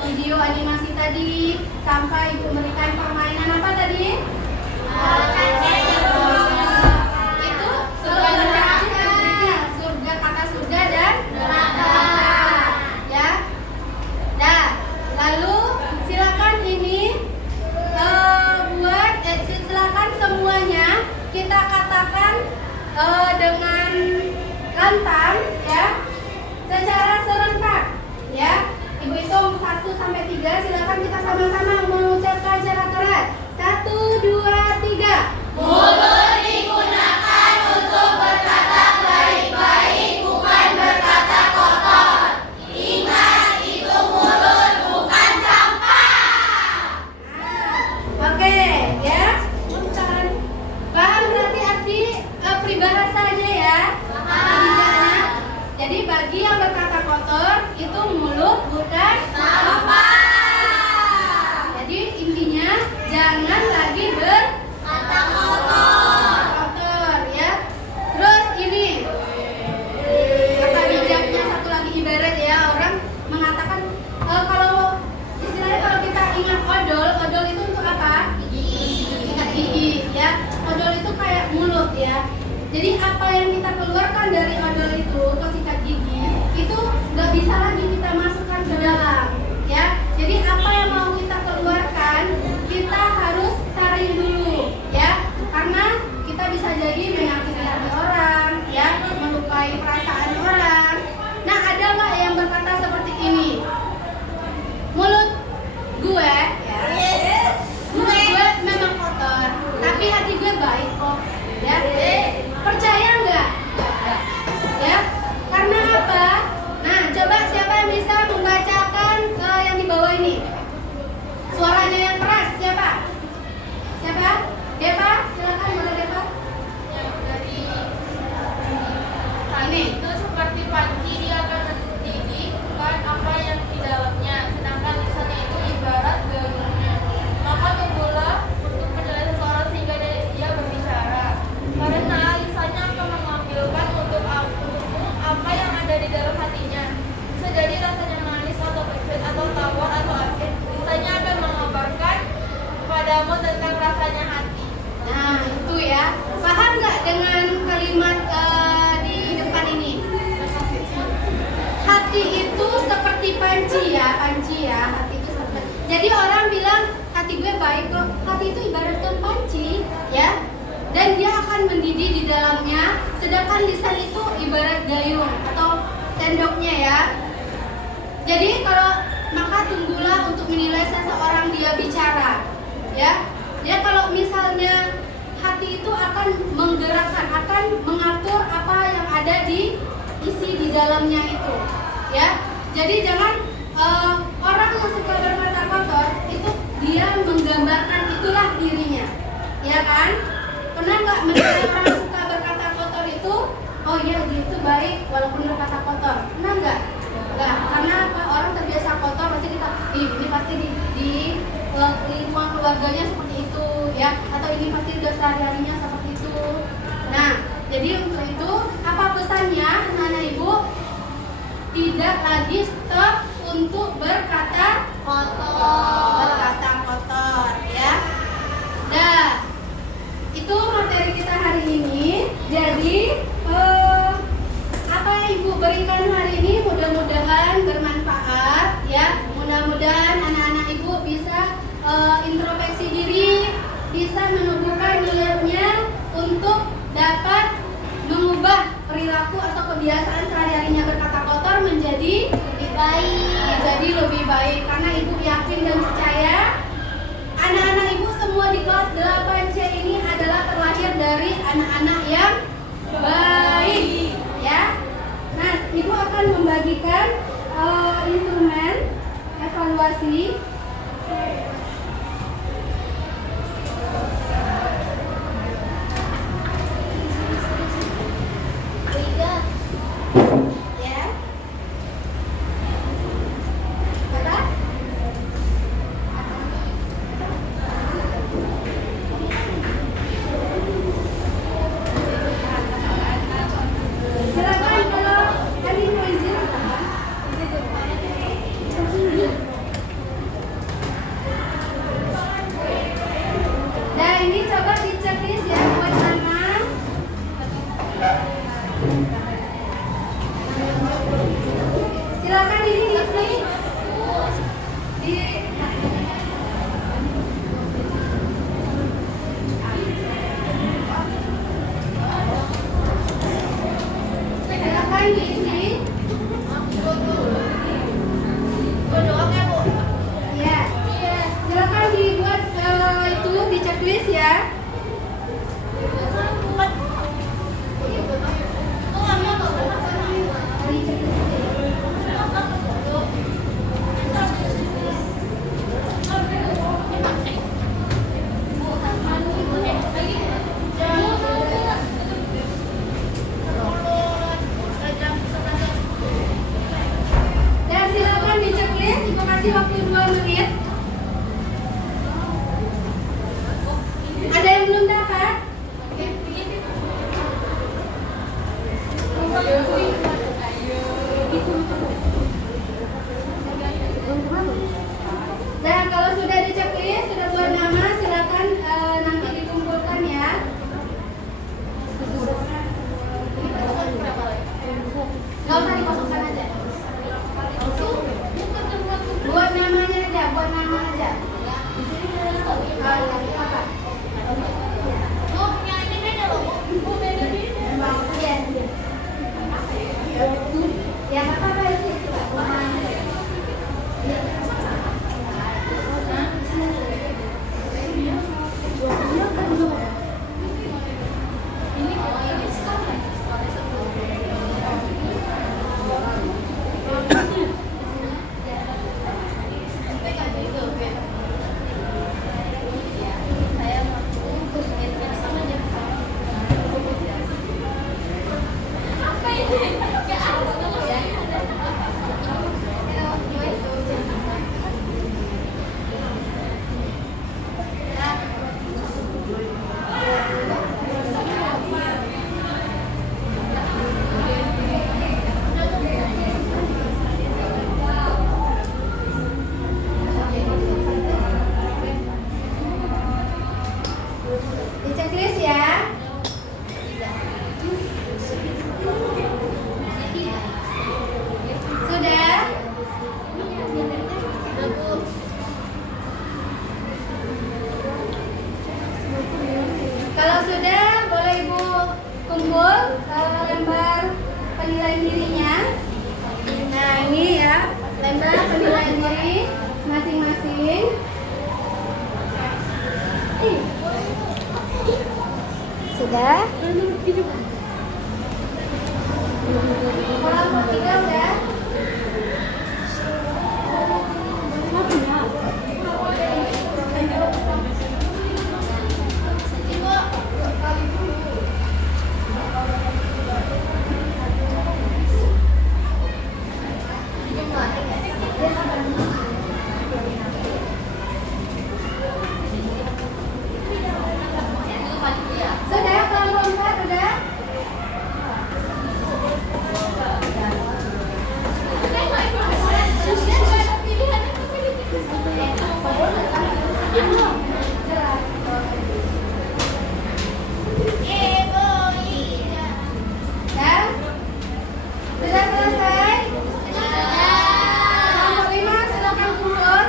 video animasi tadi sampai Ibu memberikan permainan apa tadi? Itu surga, kata surga dan neraka. Ya. Nah, lalu silakan ini silakan semuanya kita katakan dengan lantang ya, secara serentak ya. Ibu hitung 1 sampai 3, silakan kita sama-sama mengucapkan secara keras. 1, 2, 3. Mulut digunakan untuk berkata baik-baik, bukan berkata kotor. Ingat, itu mulut. yang berkata kotor itu mulut, bukan sampah. Jadi intinya jangan lagi berkata kotor ya. Terus ini kata bijaknya satu lagi, ibarat ya, orang mengatakan kalau istilahnya kalau kita ingat odol itu untuk apa? Sikat gigi ya. Odol itu kayak mulut ya. Jadi apa yang kita keluarkan dari odol itu ke sikat gigi itu nggak bisa lagi kita masukkan ke dalam ya. Jadi apa yang mau kita keluarkan kita harus saring dulu ya, karena kita bisa jadi menyakiti hati orang ya, melukai perasaan orang. Nah, ada nggak yang berkata seperti ini? Mulut gue ya, mulut gue memang kotor tapi hati gue baik kok ya. Percaya nggak? Ya, karena apa? Nah, coba siapa yang bisa membacakan yang di bawah ini? Suaranya yang keras siapa? Siapa? Deva, silakan boleh Deva. Yang dari Ini. itu seperti panci, dia akan mendidihkan apa yang di dalamnya, sedangkan lisannya itu ibarat gayungnya. Maka tunggulah untuk menilai seseorang sehingga dia berbicara, karena lisannya akan mengambilkan untukmu apa yang ada di dalam hatinya. Bisa jadi rasanya manis atau pahit atau tawar atau asin. Lisannya akan mengabarkan kepadamu tentang rasanya hati. Nah, itu ya. Paham nggak dengan kalimat di depan ini? Hati itu seperti panci ya. Hati itu seperti. Jadi orang bilang hati gue baik kok. Hati itu ibaratkan panci ya. Dan dia akan mendidih di dalamnya. Sedangkan lisan itu ibarat gayung atau sendoknya ya. Jadi maka tunggulah untuk menilai seseorang dia bicara ya. Ya, kalau misalnya hati itu akan menggerakkan, akan mengatur apa yang ada di isi di dalamnya itu ya. Jadi jangan orang yang suka berkata kotor itu dia menggambarkan itulah dirinya ya kan. Pernah nggak mendengar orang suka berkata kotor itu, oh iya dia itu baik walaupun berkata kotor? Pernah nggak? Nggak, karena apa? Orang terbiasa kotor pasti kita, ini pasti di lingkungan keluarganya seperti itu ya, atau ini pasti udah sehari-harinya seperti itu. Nah, jadi untuk itu apa pesannya anak-anak ibu? Tidak lagi stop untuk berkata kotor ya. Nah, itu materi kita hari ini. Jadi apa yang ibu berikan hari ini mudah-mudahan bermanfaat ya. Mudah-mudahan anak-anak ibu bisa introspeksi diri, bisa menumbuhkan niatnya untuk dapat mengubah perilaku atau kebiasaan sehari-harinya berkata kotor menjadi lebih baik. Karena ibu yakin dan percaya anak-anak ibu semua di kelas 8C ini adalah terlahir dari anak-anak yang baik ya. Nah, ibu akan membagikan instrumen evaluasi. Ya. Apa? Silakan kalau kami mau izin silakan. Nah, ini coba diceklis ya buat anak. Silakan ini diisi di silakan diisi. Ya, silakan dibuat itu di checklist ya. kasih waktu 2 menit. Ada yang belum dapat? Nah, kalau sudah diceklis, sudah buat nama, silakan nanti dikumpulkan ya. Nggak usah dikosongkan aja. Buat namanya aja, buat nama aja. Apa? Ya, apa-apa sih? Diceklis ya. Sudah? Kalau sudah, boleh Ibu kumpul lembar penilaian dirinya. Nah, ini ya, lembar penilaian diri masing-masing. Sudah? Kelompok 3 udah? Sudah, kelompok 4 udah? Dan? Sudah selesai? Kelompok 5 silakan kumpul.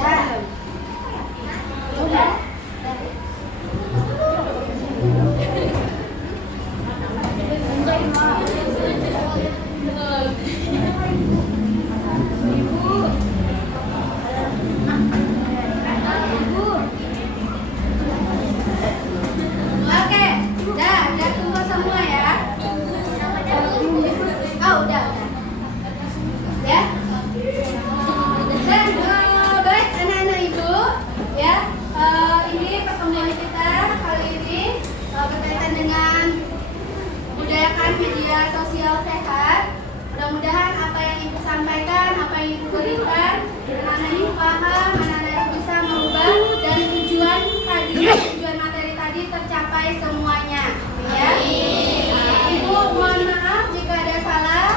Udah? Oke, udah kumpul semua ya. Oh, udah. Ya. Dan baik anak-anak Ibu, ya. Ini pertemuan kita kali ini berkaitan dengan budayakan media sosial sehat. Mudah-mudahan apa yang Ibu sampaikan, apa yang Ibu berikan, anak-anak Ibu paham, anak-anak Ibu bisa merubah dan tujuan materi tadi tercapai semuanya. Ya. Ibu mohon maaf jika ada salah.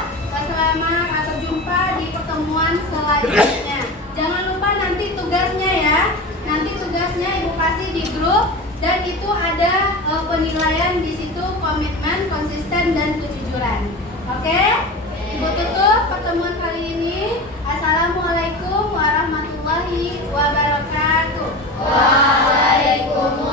Selamat atau jumpa di pertemuan selanjutnya. Jangan lupa nanti tugasnya ya. Nanti tugasnya Ibu kasih di grup dan itu ada penilaian di situ, komitmen, konsisten dan kejujuran. Oke? Ibu tutup pertemuan kali ini. Assalamualaikum warahmatullahi wabarakatuh. Waalaikumsalam.